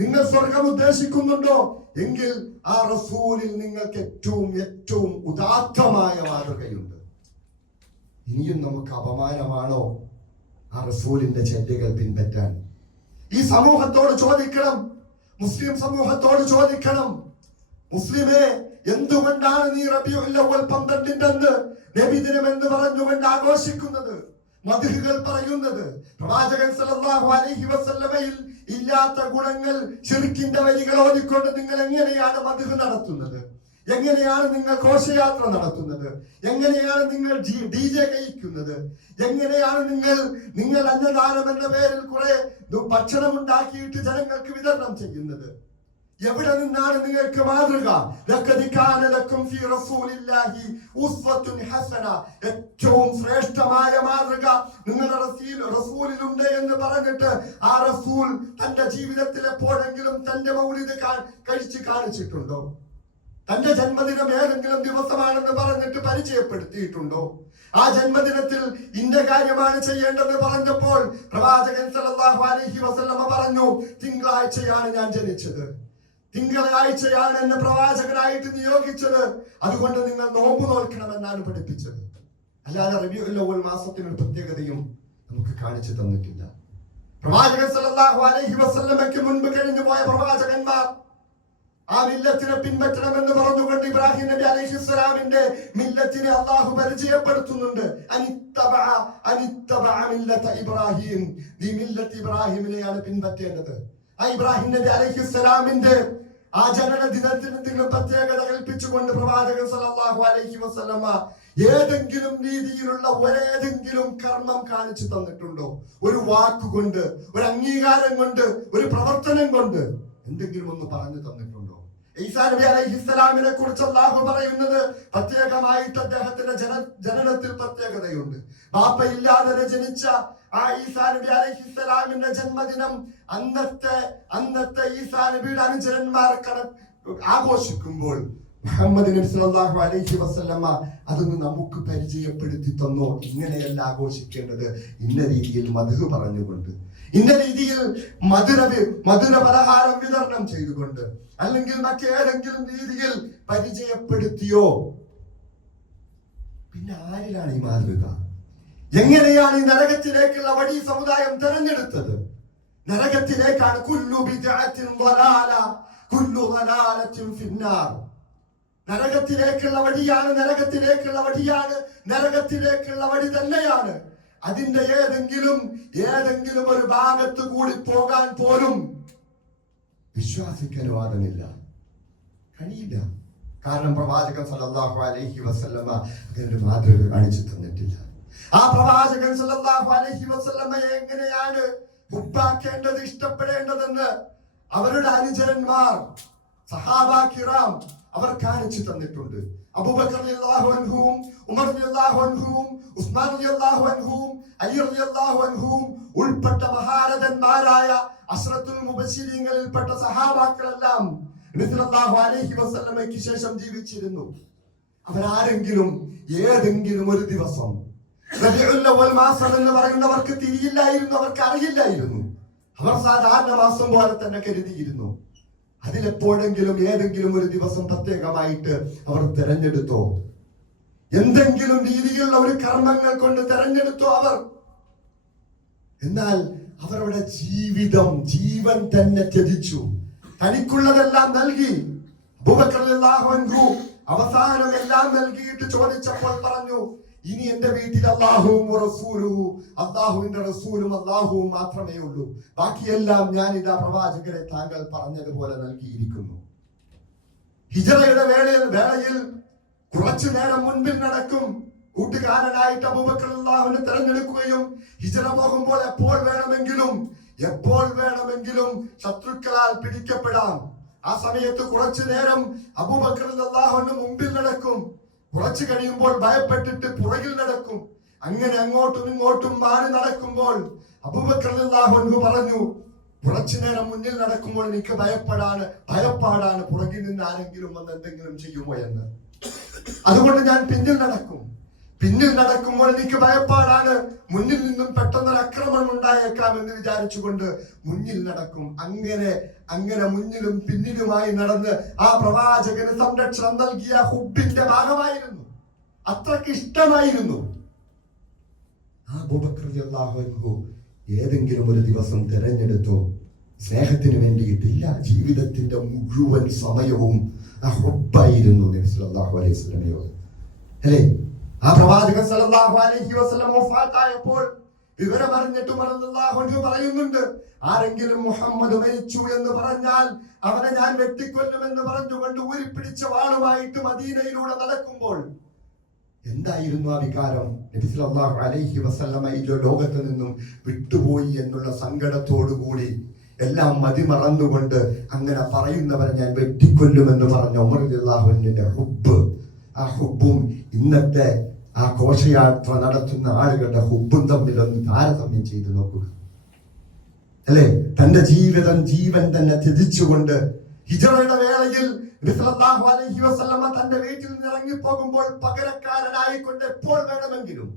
നിങ്ങൾ സ്വർഗം ഉദ്ദേശിക്കുന്നുണ്ടോ? എങ്കിൽ ആ റസൂലിൽ നിങ്ങൾക്ക് ഏറ്റവും ഉദാത്തമായ മാതൃകയുണ്ട്. ഇനിയും നമുക്ക് അപമാനമാണോ ആ റസൂലിന്റെ ചെല്ലുകൾ പിൻപറ്റാൻ? ഈ സമൂഹത്തോട് ചോദിക്കണം, മുസ്ലിം സമൂഹത്തോട് ചോദിക്കണം, മുസ്ലിമേ, എന്തുകൊണ്ടാണ് നീ റബീഉൽ അവ്വൽ 12 അന്ന് നബിദിനം എന്ന് പറഞ്ഞുകൊണ്ട് ആഘോഷിക്കുന്നത്, മദ്ഹുകൾ പറയുന്നത്? പ്രവാചകൻ സല്ലല്ലാഹു അലൈഹി വസല്ലമയിൽ ഇല്ലാത്ത ഗുണങ്ങൾ, ശിർക്കിന്റെ വരികൾ ഓതിക്കൊണ്ട് നിങ്ങൾ എങ്ങനെയാണ് മദ്ഹ് നടത്തുന്നത്? എങ്ങനെയാണ് നിങ്ങൾ ഘോഷയാത്ര നടത്തുന്നത്? എങ്ങനെയാണ് നിങ്ങൾ DJ കഴിക്കുന്നത്? എങ്ങനെയാണ് നിങ്ങൾ അന്നദാനം എന്ന പേരിൽ കുറെ ഭക്ഷണം ഉണ്ടാക്കിയിട്ട് ജനങ്ങൾക്ക് വിതരണം ചെയ്യുന്നത്? എവിടെ നിന്നാണ് നിങ്ങൾക്ക് മാതൃക? ലഖദ് കാന ലക്കും ഫീ റസൂലില്ലാഹി ഉസ്വത്തുൻ ഹസന, ഏറ്റവും ശ്രേഷ്ഠമായ മാതൃക നിങ്ങളുടെ റസൂലിലുണ്ട് എന്ന് പറഞ്ഞിട്ട് ആ റസൂൽ തന്റെ ജീവിതത്തിൽ എപ്പോഴെങ്കിലും തന്റെ മൗലിദ് കഴിച്ച് കാണിച്ചിട്ടുണ്ടോ? തന്റെ ജന്മദിനം ഏതെങ്കിലും ദിവസമാണെന്ന് പറഞ്ഞിട്ട് പരിചയപ്പെടുത്തിയിട്ടുണ്ടോ? ആ ജന്മദിനത്തിൽ ഇന്ന കാര്യമാണ് ചെയ്യേണ്ടത് പറഞ്ഞപ്പോൾ പ്രവാചകൻ സല്ലല്ലാഹു അലൈഹി വസല്ലമ പറഞ്ഞു, തിങ്കളാഴ്ചയാണ് ഞാൻ ജനിച്ചത്, തിങ്കളാഴ്ചയാണ് എന്നെ പ്രവാചകനായിട്ട് നിയോഗിച്ചത്, അതുകൊണ്ട് നിങ്ങൾ നോമ്പ് നോൽക്കണമെന്നാണ് പഠിപ്പിച്ചത്. അല്ലാതെ റബീഉൽ അവ്വൽ മാസത്തിനൊരു പ്രത്യേകതയും നമുക്ക് കാണിച്ചു തന്നിട്ടില്ല. പ്രവാചകൻ സല്ലല്ലാഹു അലൈഹി വസല്ലമയ്ക്ക് മുൻപ് കഴിഞ്ഞു പോയ പ്രവാചകന്മാർ ആ മില്ലത്തിനെ പിൻപറ്റണമെന്ന് പറഞ്ഞുകൊണ്ട് ഇബ്രാഹിം നബി അലൈഹിസ്സലാമിന്റെ മില്ലത്തിനെ അള്ളാഹു പരിചയപ്പെടുത്തുന്നുണ്ട്. അനിത്തബഅ മില്ലത ഇബ്രാഹിം, നീ മില്ലത്ത് ഇബ്രാഹിമിനെയാണ് പിൻപറ്റേണ്ടത്. ആ ഇബ്രാഹിം നബി അലൈഹിസ്സലാമിന്റെ ആ ജനന ദിനത്തിന് പ്രത്യേകത കൽപ്പിച്ചുകൊണ്ട് പ്രവാചകൻ സല്ലല്ലാഹു അലൈഹി വസല്ലമ ഏതെങ്കിലും രീതിയിലുള്ള ഒരേതെങ്കിലും കർമ്മം കാണിച്ചു തന്നിട്ടുണ്ടോ? ഒരു വാക്കുകൊണ്ട്, ഒരു അംഗീകാരം കൊണ്ട്, ഒരു പ്രവർത്തനം കൊണ്ട് എന്തെങ്കിലും ഒന്ന് പറഞ്ഞു തന്നിട്ടുണ്ടോ? ഈസാ നബി അലൈഹിസ്സലാമിനെ കുറിച്ച് അല്ലാഹു പറയുന്നത് പ്രത്യേകമായിട്ട് അദ്ദേഹത്തിന്റെ ജനനത്തിൽ പ്രത്യേകതയുണ്ട്. ബാപ്പയില്ലാതെ ജനിച്ച ആ ഈസാ നബി അലൈഹിസ്സലാമിന്റെ ജന്മദിനം അന്നത്തെ ഈസാ നബിയുടെ അനുചരന്മാർ ആഘോഷിക്കുമ്പോൾ മുഹമ്മദ് നബി സല്ലല്ലാഹു അലൈഹി വസല്ലമ അതൊന്ന് നമുക്ക് പരിചയപ്പെടുത്തി തന്നോ? ഇങ്ങനെയല്ല ആഘോഷിക്കേണ്ടത്, ഇന്ന രീതിയിൽ മദ്ഹ് പറഞ്ഞുകൊണ്ട്, ഇന്ന രീതിയിൽ മധുര പലഹാരം വിതരണം ചെയ്തുകൊണ്ട്, അല്ലെങ്കിൽ മറ്റേതെങ്കിലും രീതിയിൽ പരിചയപ്പെടുത്തിയോ? പിന്നെ ആരിലാണ് ഈ മാതൃക? എങ്ങനെയാണ് ഈ നരകത്തിലേക്കുള്ള വഴി സമുദായം തെരഞ്ഞെടുത്തത്? നരകത്തിലേക്കാണ്. കുല്ലു ബിദ്അത്തിൻ ളലാല കുല്ലു ളലാലത്തിൻ ഫിന്നാർ. നരകത്തിലേക്കുള്ള വഴിയാണ്, നരകത്തിലേക്കുള്ള വഴിയാണ്, നരകത്തിലേക്കുള്ള വഴി തന്നെയാണ്. അതിന്റെ ഏതെങ്കിലും ഒരു ഭാഗത്ത് കൂടി പോകാൻ പോലും വിശ്വാസിക്ക് അനുവാദമില്ല, കഴിയില്ല. കാരണം പ്രവാചകൻ സല്ലല്ലാഹു അലൈഹി വസല്ലമ അതിന്റെ മാതൃക കാണിച്ചു തന്നിട്ടില്ല. ആ പ്രവാചകൻ സല്ലല്ലാഹു അലൈഹി വസല്ലമയെ എങ്ങനെയാണ് ഹുബ്ബാക്കേണ്ടത്, ഇഷ്ടപ്പെടേണ്ടതെന്ന് അവരുടെ അനുചരന്മാർ സഹാബ കിറാം അവർ കാണിച്ചു തന്നിട്ടുണ്ട്. അബൂബക്കർ റളിയല്ലാഹു അൻഹുവും ഉമർ റളിയല്ലാഹു അൻഹുവും ഉസ്മാൻ റളിയല്ലാഹു അൻഹുവും അലി റളിയല്ലാഹു അൻഹുവും ഉൾപ്പെട്ട മഹാരഥന്മാരായ അശ്റത്തുൽ മുബശ്ശിരീങ്ങളിൽപ്പെട്ട സഹാബാക്കളെല്ലാം നബി സല്ലല്ലാഹു അലൈഹി വസല്ലമയ്ക്ക് ശേഷം ജീവിച്ചിരുന്നു. അവരാരെങ്കിലും ഏതെങ്കിലും ഒരു ദിവസം റബീഉൽ അവ്വൽ മാസം എന്ന് പറയുന്നവർക്ക് തിരിയില്ലായിരുന്നു, അവർക്ക് അറിയില്ലായിരുന്നു. അവർ സാധാരണ മാസം പോലെ തന്നെ കരുതിയിരുന്നു. അതിലെപ്പോഴെങ്കിലും ഏതെങ്കിലും ഒരു ദിവസം പ്രത്യേകമായിട്ട് അവർ തെരഞ്ഞെടുത്തോ? എന്തെങ്കിലും രീതിയിലുള്ള ഒരു കർമ്മങ്ങൾ കൊണ്ട് തെരഞ്ഞെടുത്തോ അവർ? എന്നാൽ അവരുടെ ജീവൻ തന്നെ ത്യജിച്ചു. തനിക്കുള്ളതെല്ലാം നൽകി. അബൂബക്കർ റളിയല്ലാഹു അൻഹു അവസാനം എല്ലാം നൽകിയിട്ട് ചോദിച്ചപ്പോൾ പറഞ്ഞു, ഇനി എന്റെ വീട്ടിൽ അല്ലാഹുവും റസൂലുഹു, അല്ലാഹുവിന്റെ റസൂലും അല്ലാഹുവും മാത്രമേ ഉള്ളൂ. ബാക്കിയെല്ലാം ഞാൻ ഇതാ പ്രവാചകരെ താങ്കൾ പറഞ്ഞതുപോലെ നൽകിയിരിക്കുന്നു. ഹിജ്റയുടെ വേളയിൽ കുറച്ചു നേരം മുൻപിൽ നടക്കും. കൂട്ടുകാരനായിട്ട് അബൂബക്കർ റളിയല്ലാഹുവിനെ തിരഞ്ഞെടുക്കുകയും ഹിജ്റ പോകുമ്പോൾ എപ്പോൾ വേണമെങ്കിലും ശത്രുക്കളാൽ പിടിക്കപ്പെടാം. ആ സമയത്ത് കുറച്ചു നേരം അബൂബക്കർ റളിയല്ലാഹുവിന് മുമ്പിൽ നടക്കും. കുറച്ചു കഴിയുമ്പോൾ ഭയപ്പെട്ടിട്ട് പുറകിൽ നടക്കും. അങ്ങനെ അങ്ങോട്ടും ഇങ്ങോട്ടും മാറി നടക്കുമ്പോൾ അബൂബക്കർ റളിയല്ലാഹു അൻഹു പറഞ്ഞു, കുറച്ചു നേരം മുന്നിൽ നടക്കുമ്പോൾ എനിക്ക് ഭയപ്പാടാണ് പുറകിൽ നിന്ന് ആരെങ്കിലും വന്ന് എന്തെങ്കിലും ചെയ്യുമോ എന്ന്. അതുകൊണ്ട് ഞാൻ പിന്നിൽ നടക്കുമ്പോൾ എനിക്ക് ഭയപ്പാടാണ്, മുന്നിൽ നിന്നും പെട്ടെന്നൊരു ആക്രമണം ഉണ്ടായേക്കാം എന്ന് വിചാരിച്ചുകൊണ്ട് മുന്നിൽ നടക്കും. അങ്ങനെ മുന്നിലും പിന്നിലുമായി നടന്ന് ആ പ്രവാചകന് സംരക്ഷണം നൽകിയ ഹുബിന്റെ ഭാഗമായിരുന്നു, അത്രക്ക് ഇഷ്ടമായിരുന്നു. ആ അബൂബക്കർ റളിയല്ലാഹു അൻഹു ഏതെങ്കിലും ഒരു ദിവസം തെരഞ്ഞെടുത്തോ? സ്നേഹത്തിന് വേണ്ടിയിട്ടില്ല. ജീവിതത്തിന്റെ മുഴുവൻ സമയവും ആ ഹുബ്ബായിരുന്നു നബി സല്ലല്ലാഹു അലൈഹി വസല്ലമയോട്. അല്ലേ? ആ പ്രവാചകൻ സല്ലല്ലാഹു അലൈഹി വസല്ലം വഫാത്തായപ്പോൾ വിവരമറിഞ്ഞിട്ട് റളിയല്ലാഹു അൻഹു പറയുന്നുണ്ട്, ആരെങ്കിലും മുഹമ്മദ് മരിച്ചു എന്ന് പറഞ്ഞാൽ അവനെ ഞാൻ വെട്ടിക്കൊല്ലുമെന്ന് പറഞ്ഞുകൊണ്ട് ഊരിപ്പിടിച്ച വാളുമായിട്ട് മദീനയിലൂടെ നടക്കുമ്പോൾ എന്തായിരുന്നു ആ വികാരം? നബി സല്ലല്ലാഹു അലൈഹി വസല്ലമ ഈ ലോകത്ത് നിന്നും വിട്ടുപോയി എന്നുള്ള സങ്കടത്തോടുകൂടി എല്ലാം മതിമറന്നുകൊണ്ട് അങ്ങനെ പറയുന്നവരെ ഞാൻ വെട്ടിക്കൊല്ലുമെന്ന് പറഞ്ഞ ഉമർ റളിയല്ലാഹു അൻഹുവിന്റെ ഹുബ്ബ്, ആ ഹുബ്ബും ഇന്നത്തെ ആ ഘോഷയാത്ര നടത്തുന്ന ആളുകളുടെ ഹുബ്ബും തമ്മിലൊന്ന് താരതമ്യം ചെയ്ത് നോക്കുക. അല്ലെ? തന്റെ ജീവൻ തന്നെ ത്യജിച്ചുകൊണ്ട് ഹിജ്റയുടെ വേളയിൽ നബി സല്ലല്ലാഹു അലൈഹി വസല്ലമ തന്റെ വീട്ടിൽ നിന്ന് ഇറങ്ങിപ്പോകുമ്പോൾ പകരക്കാരനായിക്കൊണ്ട് എപ്പോൾ വേണമെങ്കിലും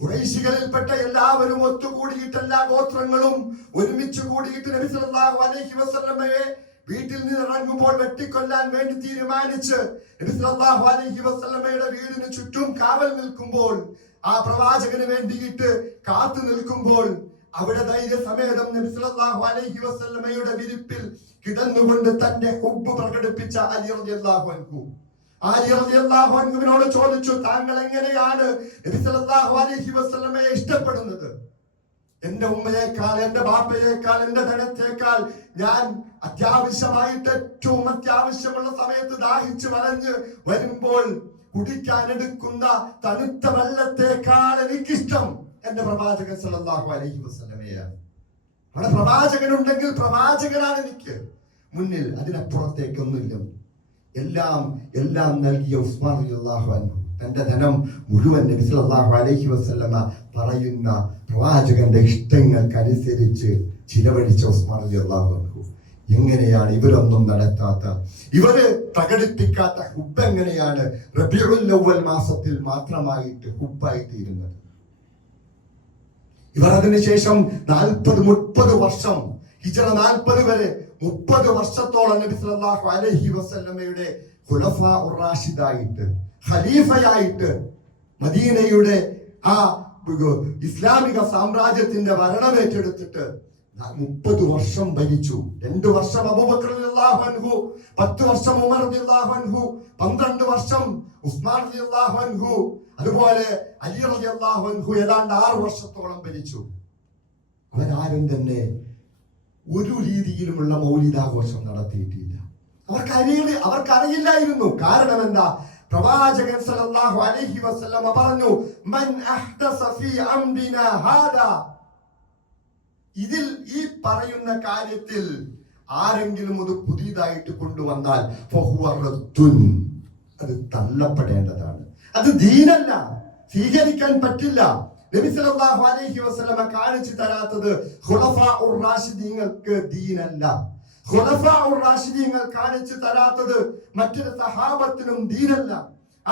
ഖുറൈശികളിൽപ്പെട്ട എല്ലാവരും ഒത്തുകൂടിയിട്ട് എല്ലാ ഗോത്രങ്ങളും ഒരുമിച്ച് കൂടിയിട്ട് നബി സല്ലല്ലാഹു അലൈഹി വസല്ലമയെ വീട്ടിൽ നിന്ന് ഇറങ്ങുമ്പോൾ വെട്ടിക്കൊല്ലാൻ വേണ്ടി തീരുമാനിച്ച് നബി സല്ലല്ലാഹു അലൈഹി വസല്ലമയുടെ വീടിന് ചുറ്റും കാവൽ നിൽക്കുമ്പോൾ, ആ പ്രവാചകന് വേണ്ടിയിട്ട് കാത്തു നിൽക്കുമ്പോൾ അവിടെ ധൈര്യസമേതം നബി സല്ലല്ലാഹു അലൈഹി വസല്ലമയുടെ വിരിപ്പിൽ കിടന്നുകൊണ്ട് തന്റെ ഹുബ്ബ് പ്രകടിപ്പിച്ച അലി റളിയല്ലാഹു അൻഹു, അലി റളിയല്ലാഹു അൻഹുവിനോട് ചോദിച്ചു, താങ്കൾ എങ്ങനെയാണ് നബി സല്ലല്ലാഹു അലൈഹി വസല്ലമയെ ഇഷ്ടപ്പെടുന്നത്? എന്റെ ഉമ്മയേക്കാൾ, എന്റെ ബാപ്പയേക്കാൾ, എന്റെ ധനത്തേക്കാൾ ഞാൻ അത്യാവശ്യമായിട്ട് ഏറ്റവും അത്യാവശ്യമുള്ള സമയത്ത് ദാഹിച്ചു വലഞ്ഞ് വരുമ്പോൾ കുടിക്കാൻ എടുക്കുന്ന തണുത്ത വെള്ളത്തേക്കാൾ എനിക്കിഷ്ടം എന്റെ പ്രവാചകൻ സല്ലല്ലാഹു അലൈഹി വസല്ലമയാണ്. അവിടെ പ്രവാചകനുണ്ടെങ്കിൽ പ്രവാചകനാണ് എനിക്ക് മുന്നിൽ, അതിനപ്പുറത്തേക്കൊന്നുമില്ല. എല്ലാം നൽകിയ ഉസ്മാൻ റളിയല്ലാഹു അൻഹു തന്റെ ധനം മുഴുവൻ നബി സല്ലല്ലാഹു അലൈഹി വസല്ലമ പറയുന്ന പ്രവാചകന്റെ ഇഷ്ടങ്ങൾക്കനുസരിച്ച് ചിലവഴിച്ച ഉസ്മാൻ റളിയല്ലാഹു അൻഹു. എങ്ങനെയാണ് ഇവരൊന്നും നടത്താത്ത, ഇവര് പ്രകടിപ്പിക്കാത്ത ഹുബ്ബ് എങ്ങനെയാണ് റബീഉൽ അവ്വൽ മാസത്തിൽ മാത്രമായിട്ട് ഹുബ്ബായി തീരുന്നത്? ഇവർ അതിനുശേഷം 40-30 വർഷം, ഹിജ്റ 40 വരെ 30 വർഷത്തോളം നബി സല്ലല്ലാഹു അലൈഹി വസല്ലമയുടെ ഖുലഫാ ഉർ റാഷിദായിട്ട്, ഖലീഫയായിട്ട് മദീനയുടെ ആ ഇസ്ലാമിക സാമ്രാജ്യത്തിന്റെ ഭരണം ഏറ്റെടുത്തിട്ട് 30 വർഷം ഭരിച്ചു. 2 വർഷം അബൂബക്കർ റളിയല്ലാഹു അൻഹു, 10 വർഷം ഉമർ റളിയല്ലാഹു അൻഹു, 12 വർഷം ഉസ്മാൻ റളിയല്ലാഹു അൻഹു, അതുപോലെ അലി റളിയല്ലാഹു അൻഹു ഏതാണ്ട് 6 വർഷത്തോളം ഭരിച്ചു. അവരാരും തന്നെ ഒരു രീതിയിലുമുള്ള മൗലിദാഘോഷം നടത്തിയിട്ടില്ല. അവർക്കറിയില്ലായിരുന്നു. കാരണം എന്താ? പ്രവാചകൻ സല്ലല്ലാഹു അലൈഹി വസല്ലമ പറഞ്ഞു, മൻ അഹ്ദസ ഫീ അംരിനാ ഹാദാ, ഇതിൽ ഈ പറയുന്ന കാര്യത്തിൽ ആരെങ്കിലും അത് പുതിയതായിട്ട് കൊണ്ടുവന്നാൽ ഫഹുവ റദ്ദുൻ, അത് തള്ളപ്പെടേണ്ടതാണ്. അത് ദീനല്ല, സ്വീകരിക്കാൻ പറ്റില്ല. നബി സല്ലല്ലാഹു അലൈഹി വസല്ലമ കാണിച്ചു തരാത്തത് ഖുലഫാഉർ റാഷിദീങ്ങൾക്ക് ദീനല്ല. ഖുലഫാഉർ റാഷിദീങ്ങൾ കാണിച്ചു തരാത്തത് മറ്റൊരു സഹാബത്തിനും ദീനല്ല.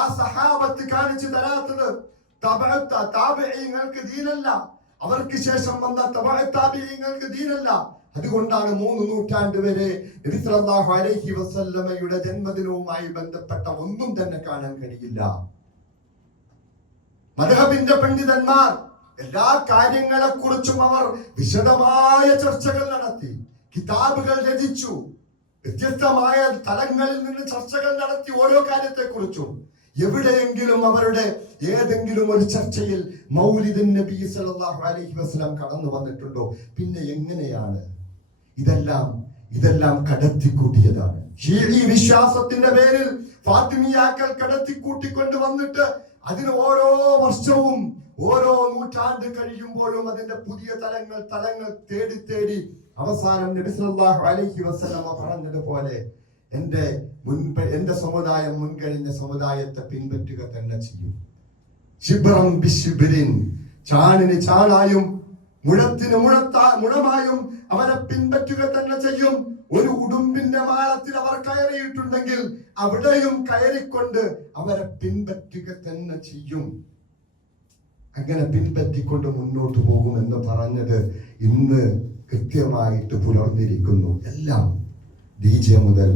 ആ സഹാബത്ത് കാണിച്ചു തരാത്തത് താബിഈങ്ങൾക്ക് ദീനല്ല. അവർക്ക് ശേഷം വന്ന താബിഈങ്ങൾക്ക് ദീനല്ല. അതുകൊണ്ടാണ് 3 നൂറ്റാണ്ട് വരെ നബി സല്ലല്ലാഹു അലൈഹി വസല്ലമയുടെ ജന്മദിനവുമായി ബന്ധപ്പെട്ട ഒന്നും തന്നെ കാണാൻ കഴിയില്ല. മദ്ഹബിന്റെ പണ്ഡിതന്മാർ എല്ലാ കാര്യങ്ങളെ കുറിച്ചും അവർ വിശദമായ ചർച്ചകൾ നടത്തി, കിതാബുകൾ രചിച്ചു, വ്യത്യസ്തമായ തലങ്ങളിൽ നിന്ന് ചർച്ചകൾ നടത്തി. ഓരോ കാര്യത്തെ കുറിച്ചും എവിടെയെങ്കിലും അവരുടെ ഏതെങ്കിലും ഒരു ചർച്ചയിൽ മൗലിദുൻ നബി സല്ലല്ലാഹു അലൈഹി വസല്ലം കടന്നു വന്നിട്ടുണ്ടോ? പിന്നെ എങ്ങനെയാണ് ഇതെല്ലാം കടത്തിക്കൂട്ടിയതാണ്. ഷീഈ വിശ്വാസത്തിന്റെ പേരിൽ ഫാത്തിമിയാക്കൾ കടത്തിക്കൂട്ടിക്കൊണ്ട് വന്നിട്ട് അതിന് ഓരോ വർഷവും ഓരോ നൂറ്റാണ്ട് കഴിയുമ്പോഴും അതിന്റെ പുതിയ തലങ്ങൾ തേടി അവസാനം നബി സല്ലല്ലാഹു അലൈഹി വസല്ലം പറഞ്ഞതുപോലെ എന്റെ സമുദായം മുൻകഴിഞ്ഞ സമുദായത്തെ പിൻപറ്റുക തന്നെ ചെയ്യും. ശിബ്റൻ ബിശിബ്രിൻ, ചാണിന് ചാണായും മുഴത്തിന് മുഴമായും അവരെ പിൻപറ്റുക തന്നെ ചെയ്യും. ഒരു ഉടുമ്പിന്റെ മാളത്തിൽ അവർ കയറിയിട്ടുണ്ടെങ്കിൽ അവിടെയും കയറിക്കൊണ്ട് അവരെ പിൻപറ്റുക തന്നെ ചെയ്യും. അങ്ങനെ പിൻപറ്റിക്കൊണ്ട് മുന്നോട്ട് പോകുമെന്ന് പറഞ്ഞത് ഇന്ന് കൃത്യമായിട്ട് പുലർന്നിരിക്കുന്നു. എല്ലാം DJ മുതൽ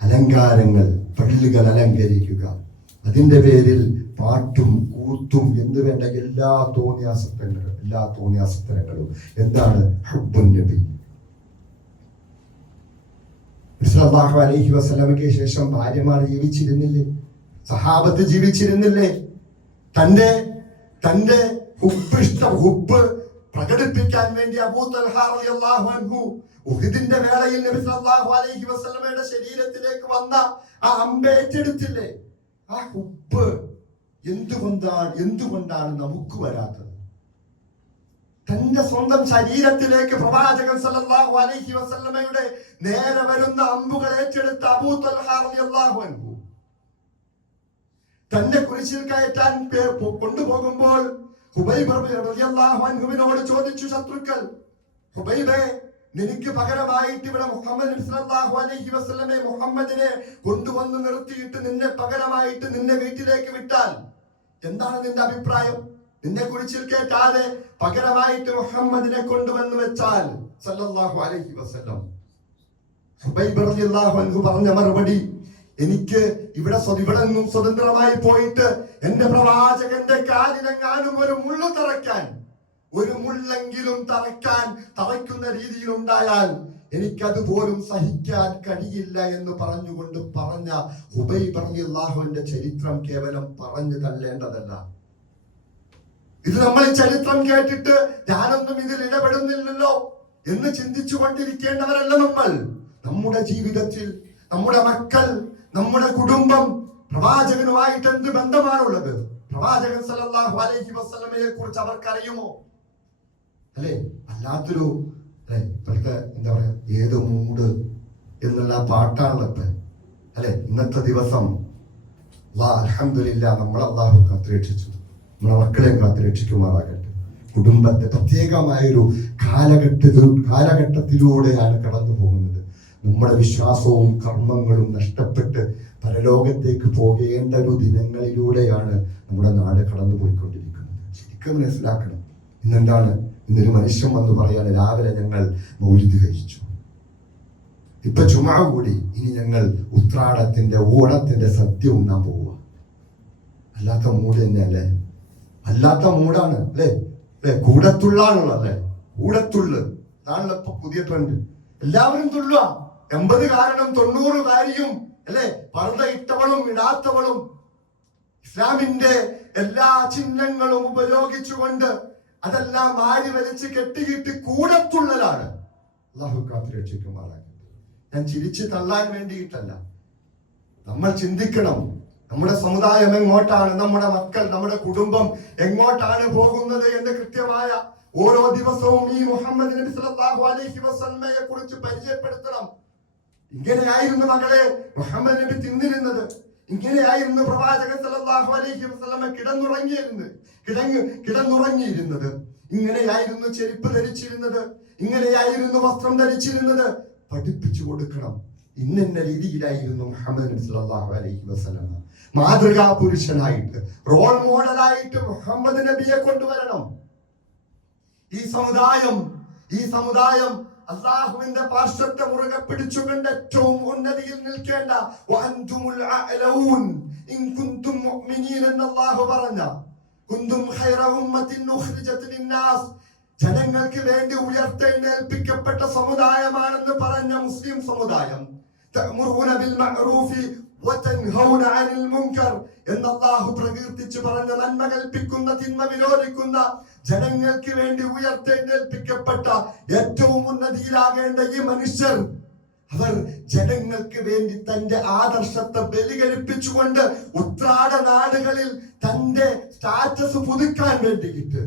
അലങ്കാരങ്ങൾ, പള്ളികൾ അലങ്കരിക്കുക, അതിന്റെ പേരിൽ പാട്ടും കൂത്തും എന്ന് വേണ്ട എല്ലാ തോന്നിയാസത്തരങ്ങളും എന്താണ്? ഹുബ്ബുൻ നബി. സല്ലല്ലാഹു അലൈഹി വസല്ലമയ്ക്ക് ശേഷം ഭാര്യമാർ ജീവിച്ചിരുന്നില്ലേ? സഹാബത്ത് ജീവിച്ചിരുന്നില്ലേ? തന്റെ ഹുബ്ബ് പ്രകടിപ്പിക്കാൻ വേണ്ടി അബൂ തൽഹ റളിയല്ലാഹു അൻഹു ഉഹദിന്റെ വേളയിൽ നബി സല്ലല്ലാഹു അലൈഹി വസല്ലമയുടെ ശരീരത്തിലേക്ക് വന്ന ആ അമ്പേറ്റെടുത്തില്ലേ? ആ ഹുബ്ബ് എന്തുകൊണ്ടാണ് നമുക്ക് വരാത്തത്? തന്റെ സ്വന്തം ശരീരത്തിലേക്ക് പ്രവാചകൻ സല്ലല്ലാഹു അലൈഹി വസല്ലമയുടെ നേരെ വരുന്ന അമ്പുകൾ ഏറ്റെടുത്ത അബൂ തൽഹ റളിയല്ലാഹു അൻഹു തന്നെ കുരിശിൽ കയറ്റാൻ കൊണ്ടുപോകുമ്പോൾ ഹുബൈബ് റളിയല്ലാഹു അൻഹുവിനോട് ചോദിച്ചു ശത്രുക്കൾ, ഹുബൈബേ, നിനക്ക് പകരമായിട്ട് ഇവിടെ മുഹമ്മദ് നബി സല്ലല്ലാഹു അലൈഹി വസല്ലമയെ മുഹമ്മദിനെ കൊണ്ടുവന്ന് നിർത്തിയിട്ട് നിന്നെ പകരമായിട്ട് നിന്നെ വീട്ടിലേക്ക് വിട്ടാൽ എന്താണ് നിന്റെ അഭിപ്രായം? നിന്നെ കുരിശിൽ കേട്ടാതെ പകരമായിട്ട് മുഹമ്മദിനെ കൊണ്ടുവന്ന് വെച്ചാൽ സല്ലല്ലാഹു അലൈഹി വസല്ലം. ഹുബൈബ് റളിയല്ലാഹു അൻഹു പറഞ്ഞ മറുപടി, എനിക്ക് ഇവിടെ നിന്നും സ്വതന്ത്രമായി പോയിട്ട് എന്റെ പ്രവാചകന്റെ കാലിലെങ്ങാനും ഒരു മുള്ളെങ്കിലും തറയ്ക്കുന്ന രീതിയിൽ ഉണ്ടായാൽ എനിക്കതുപോലും സഹിക്കാൻ കഴിയില്ല എന്ന് പറഞ്ഞുകൊണ്ട് പറഞ്ഞ ഹുബൈബ് റളിയല്ലാഹുവിന്റെ ചരിത്രം കേവലം പറഞ്ഞു തള്ളേണ്ടതല്ല. ഇത് നമ്മൾ ചരിത്രം കേട്ടിട്ട് ഞാനൊന്നും ഇതിൽ ഇടപെടുന്നില്ലല്ലോ എന്ന് ചിന്തിച്ചു കൊണ്ടിരിക്കേണ്ടവരല്ല നമ്മൾ. നമ്മുടെ ജീവിതത്തിൽ നമ്മുടെ മക്കൾ, നമ്മുടെ കുടുംബം, പ്രവാചകനുമായിട്ട് എന്ത് ബന്ധമാണുള്ളത്? പ്രവാചകൻ സല്ലല്ലാഹു അലൈഹി വസല്ലമയെ കുറിച്ച് അവർക്കറിയുമോ? അല്ലെ, വല്ലാത്തൊരു ഇപ്പോഴത്തെ എന്താ പറയാ, ഏത് മൂഡ് എന്നുള്ള പാട്ടാണല്ലോ അല്ലെ. ഇന്നത്തെ ദിവസം അൽഹംദുലില്ലാ നമ്മളെ അല്ലാഹു കാത്തുരക്ഷിച്ചു, നമ്മളെ മക്കളെയും കാത്തുരക്ഷിക്കുമാറാകട്ടെ. കുടുംബത്തെ പ്രത്യേകമായൊരു കാലഘട്ടത്തിലൂടെയാണ് കടന്നു പോകുന്നത്. നമ്മുടെ വിശ്വാസവും കർമ്മങ്ങളും നഷ്ടപ്പെട്ട് പരലോകത്തേക്ക് പോകേണ്ട ഒരു ദിനങ്ങളിലൂടെയാണ് നമ്മുടെ നാട് കടന്നു പോയിക്കൊണ്ടിരിക്കുന്നത്. ശരിക്കും മനസ്സിലാക്കണം. ഇന്നൊരു മനുഷ്യൻ വന്ന് പറയാണ്, രാവിലെ ഞങ്ങൾ മൗലിദ് കഴിച്ചു, ഇപ്പൊ ജുമാ കൂടി, ഇനി ഞങ്ങൾ ഉത്രാടത്തിന്റെ ഓണത്തിന്റെ സദ്യ ഉണ്ണാൻ പോവുക. അല്ലാത്ത മൂഡ് തന്നെയല്ലേ? അല്ലാത്ത മൂടാണ് അല്ലേ? കൂടത്തുള്ളാണല്ലോ അല്ലേ? കൂടത്തുള്ളു അതാണല്ലോ ഇപ്പൊ പുതിയ ട്രെൻഡ്. എല്ലാവരും തുള്ളുക. 80 കാരണം 90 കാര്യം അല്ലെ? പർദ്ദ ഇട്ടവളും ഇടാത്തവളും ഇസ്ലാമിന്റെ എല്ലാ ചിഹ്നങ്ങളും ഉപയോഗിച്ചുകൊണ്ട് അതെല്ലാം മാറി വലിച്ച് കെട്ടിയിട്ട് കൂടത്തുള്ളലാണ്. അല്ലാഹു കാത്തുരക്ഷിക്കുമാറാകട്ടെ. ഞാൻ ചിരിച്ചു തള്ളാൻ വേണ്ടിയിട്ടല്ല. നമ്മൾ ചിന്തിക്കണം, നമ്മുടെ സമുദായം എങ്ങോട്ടാണ്, നമ്മുടെ മക്കൾ, നമ്മുടെ കുടുംബം എങ്ങോട്ടാണ് പോകുന്നത് എന്ന് കൃത്യമായ ഓരോ ദിവസവും ഈ മുഹമ്മദ് നബി സല്ലല്ലാഹു അലൈഹി വസല്ലമയെ കുറിച്ച് പരിചയപ്പെടുത്തണം. ഇങ്ങനെയായിരുന്നു മകളെ മുഹമ്മദ് നബി തിന്നിരുന്നത്, ഇങ്ങനെയായിരുന്നു പ്രവാചകൻ സല്ലല്ലാഹു അലൈഹി വസല്ലമ കിടന്നുറങ്ങിയിരുന്നത്, ഇങ്ങനെയായിരുന്നു ചെരുപ്പ് ധരിച്ചിരുന്നത്, ഇങ്ങനെയായിരുന്നു വസ്ത്രം ധരിച്ചിരുന്നത്. പഠിപ്പിച്ചു കൊടുക്കണം. ഇന്ന രീതിയിലായിരുന്നു മുഹമ്മദ് നബി സല്ലല്ലാഹു അലൈഹി വസല്ലമ. മാതൃകാ പുരുഷനായിട്ട്, റോൾ മോഡലായിട്ട് മുഹമ്മദ് നബിയെ കൊണ്ടുവരണം. ഈ സമുദായം അല്ലാഹുവിന്റെ പാർശ്വത്തെ മുറുകെ പിടിച്ചുകൊണ്ട് ഏറ്റവും ഉന്നതിയിൽ നിൽക്കേണ്ട വഅൻതുമുൽ അഅലഊൻ ഇൻ കുൻതും മുഅ്മിനീൻ എന്ന് അല്ലാഹു പറഞ്ഞ കുൻതും ഖൈറ ഉമ്മത്തിൻ ഉഖ്രിജത് ലിന്നാസ്, ജനങ്ങൾക്ക് വേണ്ടി ഉയർത്തെഴുന്നേൽപ്പിക്കപ്പെട്ട സമുദായമാണെന്ന് പറഞ്ഞ മുസ്ലിം സമുദായം. തഅമുറൂന ബിൽ മഅറൂഫി വതൻഹൗന അനിൽ മുൻകർ എന്ന് അല്ലാഹു പ്രകീർത്തിച്ചു പറഞ്ഞ, നന്മ കൽപ്പിക്കുന്ന തിന്മ വിരോധിക്കുന്ന, ജനങ്ങൾക്ക് വേണ്ടി ഉയർത്തെഴുന്നേൽപ്പിക്കപ്പെട്ട ഏറ്റവും ഉന്നതിയിലാകേണ്ട ഈ മനുഷ്യർ, അവർ ജനങ്ങൾക്ക് വേണ്ടി തന്റെ ആദർശത്തെ ബലികഴിപ്പിച്ചുകൊണ്ട് ഉത്രാട നാടുകളിൽ തന്റെ സ്റ്റാറ്റസ് പുതുക്കാൻ വേണ്ടിയിട്ട്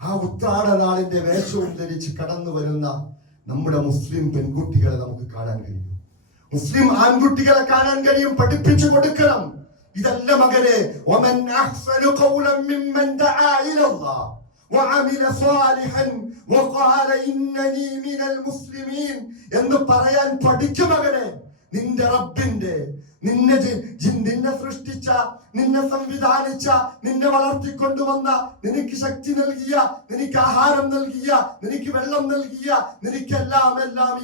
ആ ഉത്രാട നാളിന്റെ വേഷവും ധരിച്ച് കടന്നു വരുന്ന നമ്മുടെ മുസ്ലിം പെൺകുട്ടികളെ നമുക്ക് കാണാൻ കഴിയും, മുസ്ലിം ആൺകുട്ടികളെ കാണാൻ കഴിയും. പഠിപ്പിച്ചു കൊടുക്കണം. ഇതല്ല മകനെ വമൻ അഹ്സനു ഖൗലൻ മിമ്മൻ ദആ ഇലല്ലാഹ് വഅമില സാലിഹൻ വഖാല ഇന്നനി മിനൽ മുസ്ലിമീൻ എന്ന് പറയാൻ പഠിക്കു മകനെ. നിന്റെ റബ്ബിന്റെ, നിന്നെ സൃഷ്ടിച്ച, നിന്നെ സംവിധാനിച്ച, നിന്നെ വളർത്തിക്കൊണ്ടുവന്ന, നിനക്ക് ശക്തി നൽകിയ, നിനക്ക് ആഹാരം നൽകിയ, നിനക്ക് വെള്ളം നൽകിയ, നിനക്കെല്ലാം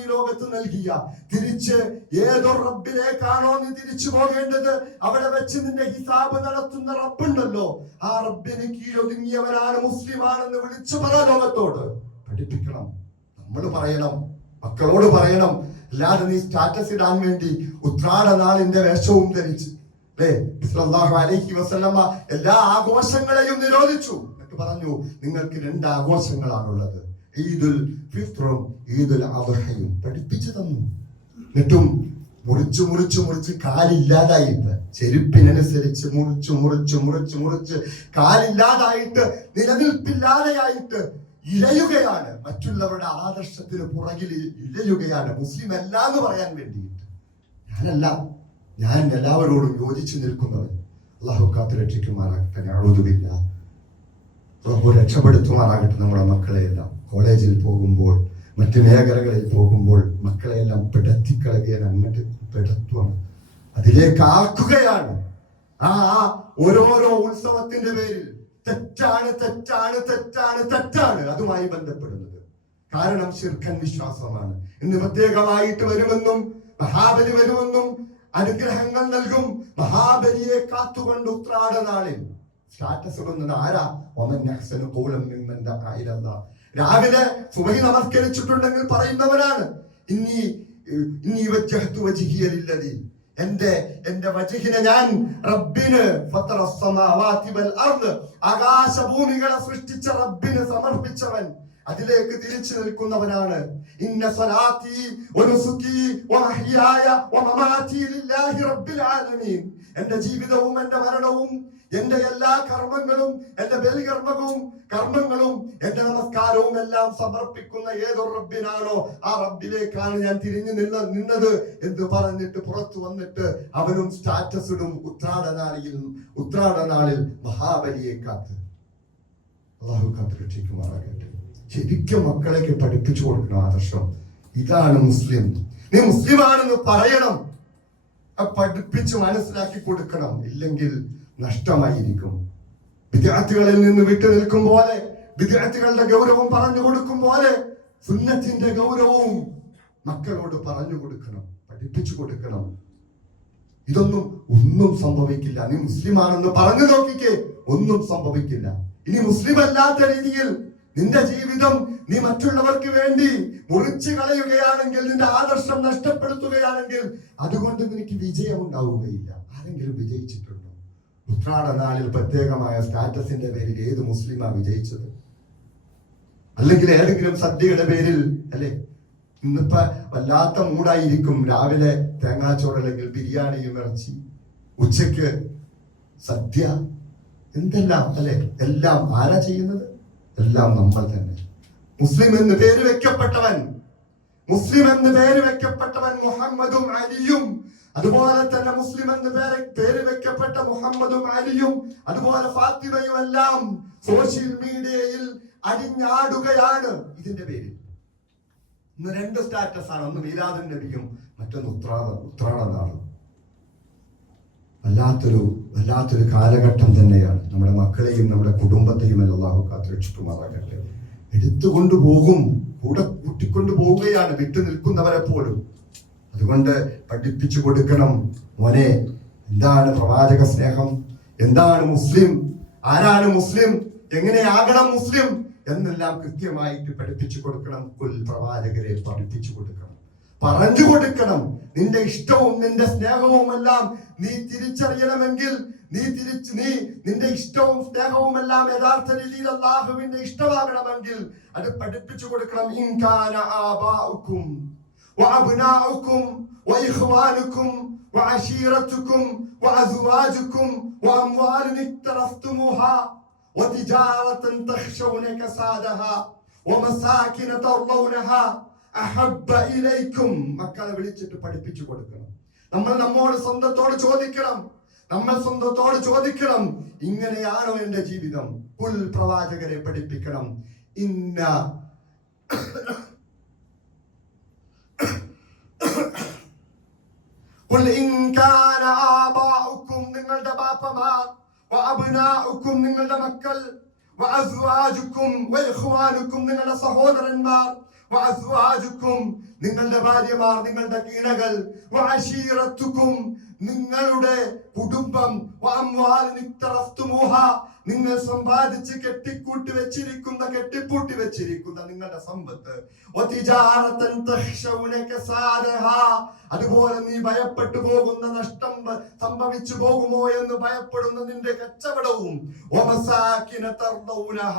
ഈ ലോകത്ത് നൽകിയ, തിരിച്ച് ഏതൊരു റബ്ബിലേക്കാണോ നീ തിരിച്ചു പോകേണ്ടത്, അവിടെ വെച്ച് നിന്റെ ഹിസാബ് നടത്തുന്ന റബ്ബുണ്ടല്ലോ, ആ റബ്ബിന് കീഴൊതുങ്ങിയവനാണ്, മുസ്ലിമാണെന്ന് വിളിച്ചു പറ ലോകത്തോട്. പഠിപ്പിക്കണം. നമ്മൾ പറയണം, മക്കളോട് പറയണം. അല്ലാതെ നീ സ്റ്റാറ്റസ് ഇടാൻ വേണ്ടി ഉത്രാട നാളിന്റെ വേഷവും ധരിച്ച് സല്ലല്ലാഹു അലൈഹി വസല്ലമ എല്ലാ ആഘോഷങ്ങളെയും നിരോധിച്ചു. എന്നിട്ട് പറഞ്ഞു, നിങ്ങൾക്ക് 2 ആഘോഷങ്ങളാണുള്ളത്, ഈദുൽ ഫിത്റും ഈദുൽ അദ്ഹയും പഠിപ്പിച്ചു തന്നു. എന്നിട്ടും മുറിച്ച് കാലില്ലാതായിട്ട്, ചെരുപ്പിനനുസരിച്ച് മുറിച്ച് കാലില്ലാതായിട്ട്, നിലനിൽപ്പില്ലാതെയായിട്ട് ഇഴയുകയാണ്. മറ്റുള്ളവരുടെ ആദർശത്തിന് പുറകിൽ ഇഴയുകയാണ്. മുസ്ലിം അല്ല എന്ന് പറയാൻ വേണ്ടിയിട്ട്. ഞാൻ എല്ലാവരോടും യോജിച്ചു നിൽക്കുന്നവൻ. അല്ലാഹു കാത്ത് രക്ഷിക്കുമാറാകട്ടെ. നഅൂദുബില്ല. റബ്ബ് രക്ഷപ്പെടുത്തുമാറാകട്ടെ. നമ്മുടെ മക്കളെയെല്ലാം കോളേജിൽ പോകുമ്പോൾ, മറ്റു മേഖലകളിൽ പോകുമ്പോൾ മക്കളെയെല്ലാം പിടത്തിക്കളയുകയാണ്, അങ്ങോട്ട് പിടത്തുവാണ്, അതിലേക്ക് ആക്കുകയാണ്. ഓരോരോ ഉത്സവത്തിന്റെ പേരിൽ തെറ്റാണ് അതുമായി ബന്ധപ്പെടുന്നത്. കാരണം ശിർക്കൻ വിശ്വാസമാണ്. ഇന്ന് പ്രത്യേകമായിട്ട് വരുമെന്നും മഹാബലി വരുമെന്നും അനുഗ്രഹങ്ങൾ നൽകും. മഹാബലിയെ കാത്തുകൊണ്ട് ഉത്രാട നാളിൽ സ്റ്റാറ്റസ് ഇടുന്നത് ആരാ? രാവിലെ സുബഹി നമസ്കരിച്ചിട്ടുണ്ടെങ്കിൽ പറയുന്നവനാണ്, എന്റെ വജ്ഹിനെ ഞാൻ റബ്ബിന്, ആകാശഭൂമികളെ സൃഷ്ടിച്ച റബ്ബിന് സമർപ്പിച്ചവൻ, അതിലേക്ക് തിരിച്ചു നിൽക്കുന്നവനാണ്. ഇന്ന സ്വലാത്തി വനുസുകി വമഹ്യായ വമമാതി ലില്ലാഹി റബ്ബിൽ ആലമീൻ. എന്റെ ജീവിതവും എന്റെ മരണവും എന്റെ എല്ലാ കർമ്മങ്ങളും, എന്റെ കർമ്മങ്ങളും എന്റെ നമസ്കാരവും എല്ലാം സമർപ്പിക്കുന്ന ഏതൊരു റബ്ബിനാണോ ആ റബ്ബിലേക്കാണ് ഞാൻ തിരിഞ്ഞു നിന്നത് എന്ന് പറഞ്ഞിട്ട് പുറത്തു വന്നിട്ട് അവനും സ്റ്റാറ്റസ് ഇടും ഉത്രാട നാളിൽ മഹാബലിയെ കാത്ത്. അല്ലാഹു കാത്ത് രക്ഷിക്കുമാറാകട്ടെ. ശരിക്കും മക്കളേക്ക് പഠിപ്പിച്ചു കൊടുക്കണം ആദർശം. ഇതാണ് മുസ്ലിം. നീ മുസ്ലിമാണെന്ന് പറയണം, പഠിപ്പിച്ച് മനസ്സിലാക്കി കൊടുക്കണം. ഇല്ലെങ്കിൽ നഷ്ടമായിരിക്കും. വിദ്യാർത്ഥികളിൽ നിന്ന് വിട്ടു നിൽക്കും പോലെ, വിദ്യാർത്ഥികളുടെ ഗൗരവം പറഞ്ഞു കൊടുക്കും പോലെ സുന്നത്തിന്റെ ഗൗരവവും മക്കളോട് പറഞ്ഞു കൊടുക്കണം, പഠിപ്പിച്ചു കൊടുക്കണം. ഒന്നും സംഭവിക്കില്ല. നീ മുസ്ലിമാണെന്ന് പറഞ്ഞു നോക്കിക്കേ, ഒന്നും സംഭവിക്കില്ല. ഇനി മുസ്ലിം അല്ലാത്ത രീതിയിൽ നിന്റെ ജീവിതം നീ മറ്റുള്ളവർക്ക് വേണ്ടി മുറിച്ചു കളയുകയാണെങ്കിൽ, നിന്റെ ആദർശം നഷ്ടപ്പെടുത്തുകയാണെങ്കിൽ അതുകൊണ്ട് നിനക്ക് വിജയം ഉണ്ടാവുകയില്ല. ആരെങ്കിലും വിജയിച്ചിട്ടുണ്ടോ? ഉത്രാട നാളിൽ പ്രത്യേകമായ സ്റ്റാറ്റസിന്റെ പേരിൽ ഏത് മുസ്ലിമാ വിജയിച്ചത്? അല്ലെങ്കിൽ ഏതെങ്കിലും സദ്യയുടെ പേരിൽ അല്ലെ? ഇന്നിപ്പോ വല്ലാത്ത മൂടായിരിക്കും. രാവിലെ തേങ്ങാച്ചോറ് അല്ലെങ്കിൽ ബിരിയാണിയും ഇറച്ചി, ഉച്ചക്ക് സദ്യ, എന്തെല്ലാം അല്ലെ? എല്ലാം ആരാ ചെയ്യുന്നത്? എല്ലാം നമ്മൾ തന്നെ. മുസ്ലിം എന്ന് പേര് വെക്കപ്പെട്ടവൻ മുഹമ്മദും അലിയും, അതുപോലെ തന്നെ മുസ്ലിം എന്ന് പേര് വെക്കപ്പെട്ട മുഹമ്മദും അലിയും അതുപോലെ ഫാത്തിമയും എല്ലാം സോഷ്യൽ മീഡിയയിൽ അടിഞ്ഞാടുകയാണ് ഇതിന്റെ പേരിൽ. ഇന്ന് 2 സ്റ്റാറ്റസ് ആണ്. ഒന്ന് മീലാദുൻ നബിയും മറ്റൊന്ന് ഉത്രാട നാളും. വല്ലാത്തൊരു കാലഘട്ടം തന്നെയാണ്. നമ്മുടെ മക്കളെയും നമ്മുടെ കുടുംബത്തെയും അല്ലാഹു കാത്തുരക്ഷിക്കുമാറാകട്ടെ. എടുത്തുകൊണ്ടു പോകും, കൂടെ കൂട്ടിക്കൊണ്ടു പോവുകയാണ് വിട്ടു നിൽക്കുന്നവരെ പോലും. അതുകൊണ്ട് പഠിപ്പിച്ചു കൊടുക്കണം. മോനെ, എന്താണ് പ്രവാചക സ്നേഹം? എന്താണ് മുസ്ലിം? ആരാണ് മുസ്ലിം? എങ്ങനെയാകണം മുസ്ലിം എന്നെല്ലാം കൃത്യമായിട്ട് പഠിപ്പിച്ചു കൊടുക്കണം. പ്രവാചകരെ പഠിപ്പിച്ചു കൊടുക്കണം, പറഞ്ഞു കൊടുക്കണം. നിന്റെ ഇഷ്ടവും നിന്റെ സ്നേഹവും എല്ലാം നീ തിരിച്ചറിയണമെങ്കിൽ, നിന്റെ ഇഷ്ടവും സ്നേഹവും എല്ലാം യഥാർത്ഥ രീതിയിൽ അല്ലാഹുവിന്റെ ഇഷ്ടമാകണമെങ്കിൽ അത് പഠിപ്പിച്ചു കൊടുക്കണം. ഇൻകാന ആബാഉക്കും വഅബ്നാഉക്കും വഇഖ്വാനുക്കും വഅശീറത്തുക്കും വഅസ്വാജുക്കും വഅംവാലുൻ ഇക്തറഫ്തുമുഹാ വതിജാറതൻ തഖ്ശൗന കസാദഹാ വമസാകിന തർളൗനഹാ അഹബ്ബ ഇലൈക്കും. മക്കളെ വിളിച്ചിട്ട് പഠിപ്പിച്ചു കൊടുക്കണം. നമ്മൾ സ്വന്തത്തോട് ചോദിക്കണം, ഇങ്ങനെയാണോ എന്റെ ജീവിതം? പ്രവാചകരെ പഠിപ്പിക്കണം. നിങ്ങളുടെ ബാപ്പമാർ, നിങ്ങളുടെ മക്കൾ, നിങ്ങളുടെ സഹോദരന്മാർ, വഅസ്വാജുക്കും നിങ്ങളുടെ ഭാര്യമാർ, നിങ്ങളുടെ കീണകൾ, വഅശീറത്തുക്കും നിങ്ങളുടെ കുടുംബം, വഅംവാലുൻ ഇക്തറഫ്തുമൂഹ നിങ്ങൾ സമ്പാദിച്ച് കെട്ടിപ്പൂട്ടി വെച്ചിരിക്കുന്ന നിങ്ങളുടെ സമ്പത്ത്, വതിജാറതൻ തഖ്ശൗന കസാദഹ അതുപോലെ നീ ഭയപ്പെട്ടു പോകുന്ന നഷ്ടം സംഭവിച്ചു പോകുമോ എന്ന് ഭയപ്പെടുന്ന നിന്റെ കച്ചവടവും, വമസാകിന തർദൗനഹ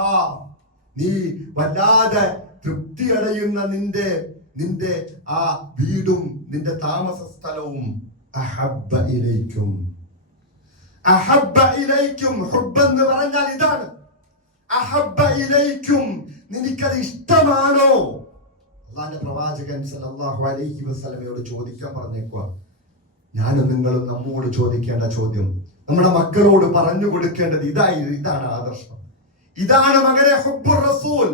നീ വല്ലാതെ തൃപ്തി അടയുന്ന നിന്റെ ആ വീടും നിന്റെ താമസ സ്ഥലവും, അഹബ്ബ ഇലൈക്കും ഹുബ്ബ് എന്ന് പറഞ്ഞാൽ ഇതാണ്. അഹബ്ബ ഇലൈക്കും നിനക്കത് ഇഷ്ടമാണോ? അല്ലാഹുവിന്റെ പ്രവാചകൻ സല്ലല്ലാഹു അലൈഹി വസല്ലമയോട് ചോദിക്കാൻ പറഞ്ഞേക്കുക. ഞാനും നിങ്ങളും നമ്മോട് ചോദിക്കേണ്ട ചോദ്യം, നമ്മുടെ മക്കളോട് പറഞ്ഞു കൊടുക്കേണ്ടത് ഇതാണ് ആദർശം. ഇതാണ് മകനെ ഹുബ്ബുർ റസൂൽ,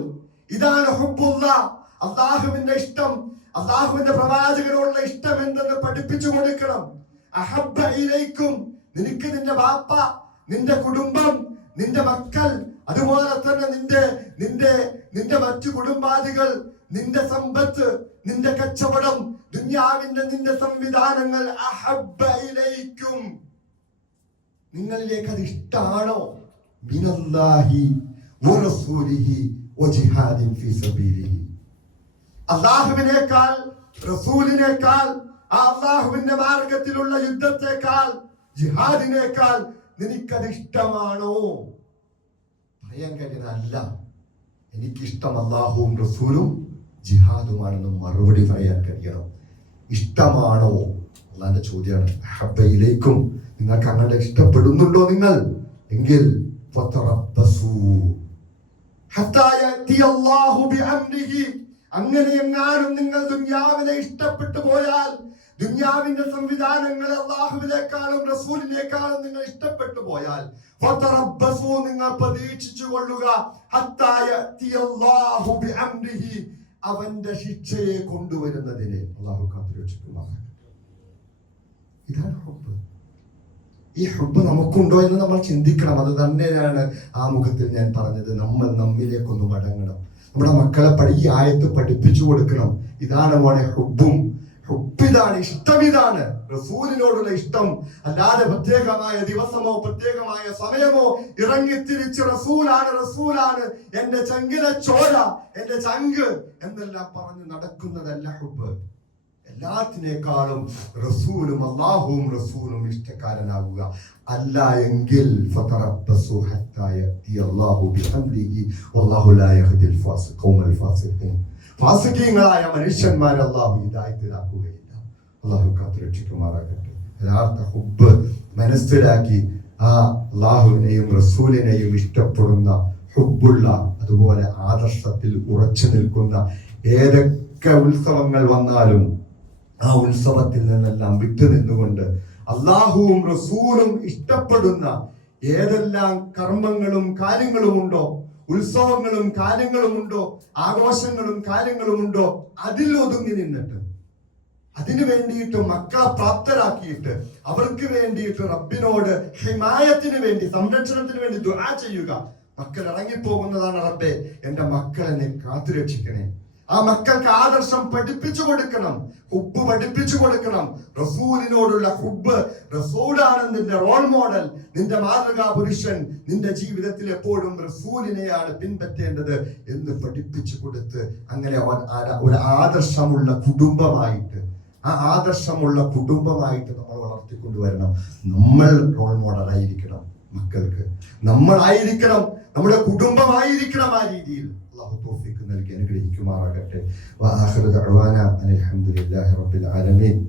ഇതാണ് ഹുബ്ബുല്ലാഹ്. അല്ലാഹുവിന്റെ ഇഷ്ടം, അല്ലാഹുവിന്റെ പ്രവാചകനോടുള്ള ഇഷ്ടം എന്തെന്ന് പഠിപ്പിച്ചു കൊടുക്കണം. അഹബ്ബ ഇലൈക്കും നിനക്ക് നിന്റെ ബാപ്പ, നിന്റെ കുടുംബം, നിന്റെ മക്കൾ, അതുപോലെ തന്നെ നിന്റെ മറ്റു കുടുംബാദികൾ, നിന്റെ സമ്പത്ത്, നിന്റെ കച്ചവടം, ദുനിയാവിന്റെ നിന്റെ സംവിധാനങ്ങൾ, അഹബ്ബ ഇലൈക്കും നിങ്ങളിലേക്ക് അത് ഇഷ്ടാണോ? മിനല്ലാഹി വറസൂലിഹി വജിഹാദിൻ ഫീ സബീലിഹി അല്ലാഹുവിനേക്കാൾ, റസൂലിനേക്കാൾ, അല്ലാഹുവിന്റെ മാർഗത്തിലുള്ള യുദ്ധത്തെക്കാൾ, ജിഹാദിനേക്കാൾ നിനക്കത് ഇഷ്ടമാണോ? പറയാൻ കഴിയുന്നതല്ല. എനിക്കിഷ്ടം അല്ലാഹുവും റസൂലും ജിഹാദുമാണെന്ന് മറുപടി പറയാൻ കഴിയണം. ഇഷ്ടമാണോ? അല്ലാഹുവിന്റെ ചോദ്യമാണ്. അഹബ്ബയിലേക്കും നിങ്ങൾക്ക് അങ്ങനെ ഇഷ്ടപ്പെടുന്നുണ്ടോ നിങ്ങൾ? എങ്കിൽ ഫതറബ്ബസൂ ഹത്താ യഅതി അല്ലാഹു ബിഅംരിഹി അങ്ങനെ എങ്ങാനും നിങ്ങൾ ദുനിയാവിനെ ഇഷ്ടപ്പെട്ടു പോയാൽ, ദുനിയാവിന്റെ സംവിധാനങ്ങൾ അല്ലാഹുവിനേക്കാളും റസൂലിനേക്കാളും നിങ്ങൾ ഇഷ്ടപ്പെട്ടു പോയാൽ, ഫതറബ്ബസൂ നിങ്ങൾ പ്രതീക്ഷിച്ചു കൊള്ളുക, ഹത്താ യഅതി അല്ലാഹു ബിഅംരിഹി അവന്റെ ശിക്ഷയെ കൊണ്ടുവരുന്നതിനെ. അല്ലാഹു കാത്തുരക്ഷിക്കുമാറാകട്ടെ. ഇതാണ് ഹുബ്ബ്. ഈ ഹുബ്ബ് നമുക്കുണ്ടോ എന്ന് നമ്മൾ ചിന്തിക്കണം. അത് തന്നെയാണ് ആ മുഖത്തിൽ ഞാൻ പറഞ്ഞത്. നമ്മൾ നമ്മിലേക്കൊന്ന് മടങ്ങണം. നമ്മുടെ മക്കളെ ഈ ആയത്ത് പഠിപ്പിച്ചു കൊടുക്കണം. ഇതാണ് മോനെ ഹുബ്ബും. ഹുബ്ബിതാണ്, ഇഷ്ടം ഇതാണ്. റസൂലിനോടുള്ള ഇഷ്ടം. അല്ലാതെ പ്രത്യേകമായ ദിവസമോ പ്രത്യേകമായ സമയമോ ഇറങ്ങിത്തിരിച്ച് റസൂലാണ് എന്റെ ചങ്കിലെ ചോര, എന്റെ ചങ്ക് എന്നെല്ലാം പറഞ്ഞ് നടക്കുന്നതല്ല ഹുബ്ബ്. എല്ലാത്തിനേക്കാളും റസൂലും അല്ലാഹുവും റസൂലും ഇഷ്ടക്കാരനാകുക. അല്ല എങ്കിൽ ഫതറബ്ബസൂ ഹത്താ യഅതി അല്ലാഹു ബിഅംരിഹി വല്ലാഹു ലാ യഹ്ദിൽ ഖൗമൽ ഫാസിഖീൻ ഫാസിഖീങ്ങളായ മനുഷ്യന്മാരെ അല്ലാഹു ഹിദായത്തിലാക്കുകയില്ല. അല്ലാഹു കാത്തുരക്ഷിക്കുമാറാകട്ടെ. യഥാർത്ഥ ഹുബ്ബ് മനസ്സിലാക്കി ആ അല്ലാഹുവിനെയും റസൂലിനെയും ഇഷ്ടപ്പെടുന്ന ഹുബ്ബുള്ള, അതുപോലെ ആദർശത്തിൽ ഉറച്ചു നിൽക്കുന്ന ഏതൊക്കെ ഉത്സവങ്ങൾ വന്നാലും ആ ഉത്സവത്തിൽ നിന്നെല്ലാം വിട്ടു നിന്നുകൊണ്ട് അല്ലാഹുവും റസൂലും ഇഷ്ടപ്പെടുന്ന ഏതെല്ലാം കർമ്മങ്ങളും കാര്യങ്ങളും ഉണ്ടോ, ഉത്സവങ്ങളും കാര്യങ്ങളുമുണ്ടോ, ആഘോഷങ്ങളും കാര്യങ്ങളുമുണ്ടോ, അതിൽ ഒതുങ്ങി നിന്നിട്ട് അതിനു വേണ്ടിയിട്ട് മക്കളെ പ്രാപ്തരാക്കിയിട്ട് അവർക്ക് വേണ്ടിയിട്ട് റബ്ബിനോട് ഹിമായത്തിന് വേണ്ടി, സംരക്ഷണത്തിന് വേണ്ടി ദുആ ചെയ്യുക. മക്കൾ ഇറങ്ങിപ്പോകുന്നതാണ്, റബ്ബേ എന്റെ മക്കളെ കാത്തുരക്ഷിക്കണേ. ആ മക്കൾക്ക് ആദർശം പഠിപ്പിച്ചു കൊടുക്കണം, ഹുബ്ബ് പഠിപ്പിച്ചു കൊടുക്കണം. റസൂലിനോടുള്ള ഹുബ്ബ്, റസൂലാണ് നിന്റെ റോൾ മോഡൽ, നിന്റെ മാതൃകാ പുരുഷൻ. നിന്റെ ജീവിതത്തിൽ എപ്പോഴും റസൂലിനെയാണ് പിൻപറ്റേണ്ടത് എന്ന് പഠിപ്പിച്ചു കൊടുത്ത് അങ്ങനെ ഒരു ആദർശമുള്ള കുടുംബമായിട്ട്, ആ ആദർശമുള്ള കുടുംബമായിട്ട് നമ്മൾ വളർത്തിക്കൊണ്ടുവരണം. നമ്മൾ റോൾ മോഡലായിരിക്കണം മക്കൾക്ക്, നമ്മളായിരിക്കണം, നമ്മുടെ കുടുംബമായിരിക്കണം ആ രീതിയിൽ. അല്ലാഹു തൗഫീഖ് നൽകി അനുഗ്രഹിക്കുമാറാകട്ടെ. വആഖിറു ദഅവാനാ അൽഹംദുലില്ലാഹി റബ്ബിൽ ആലമീൻ.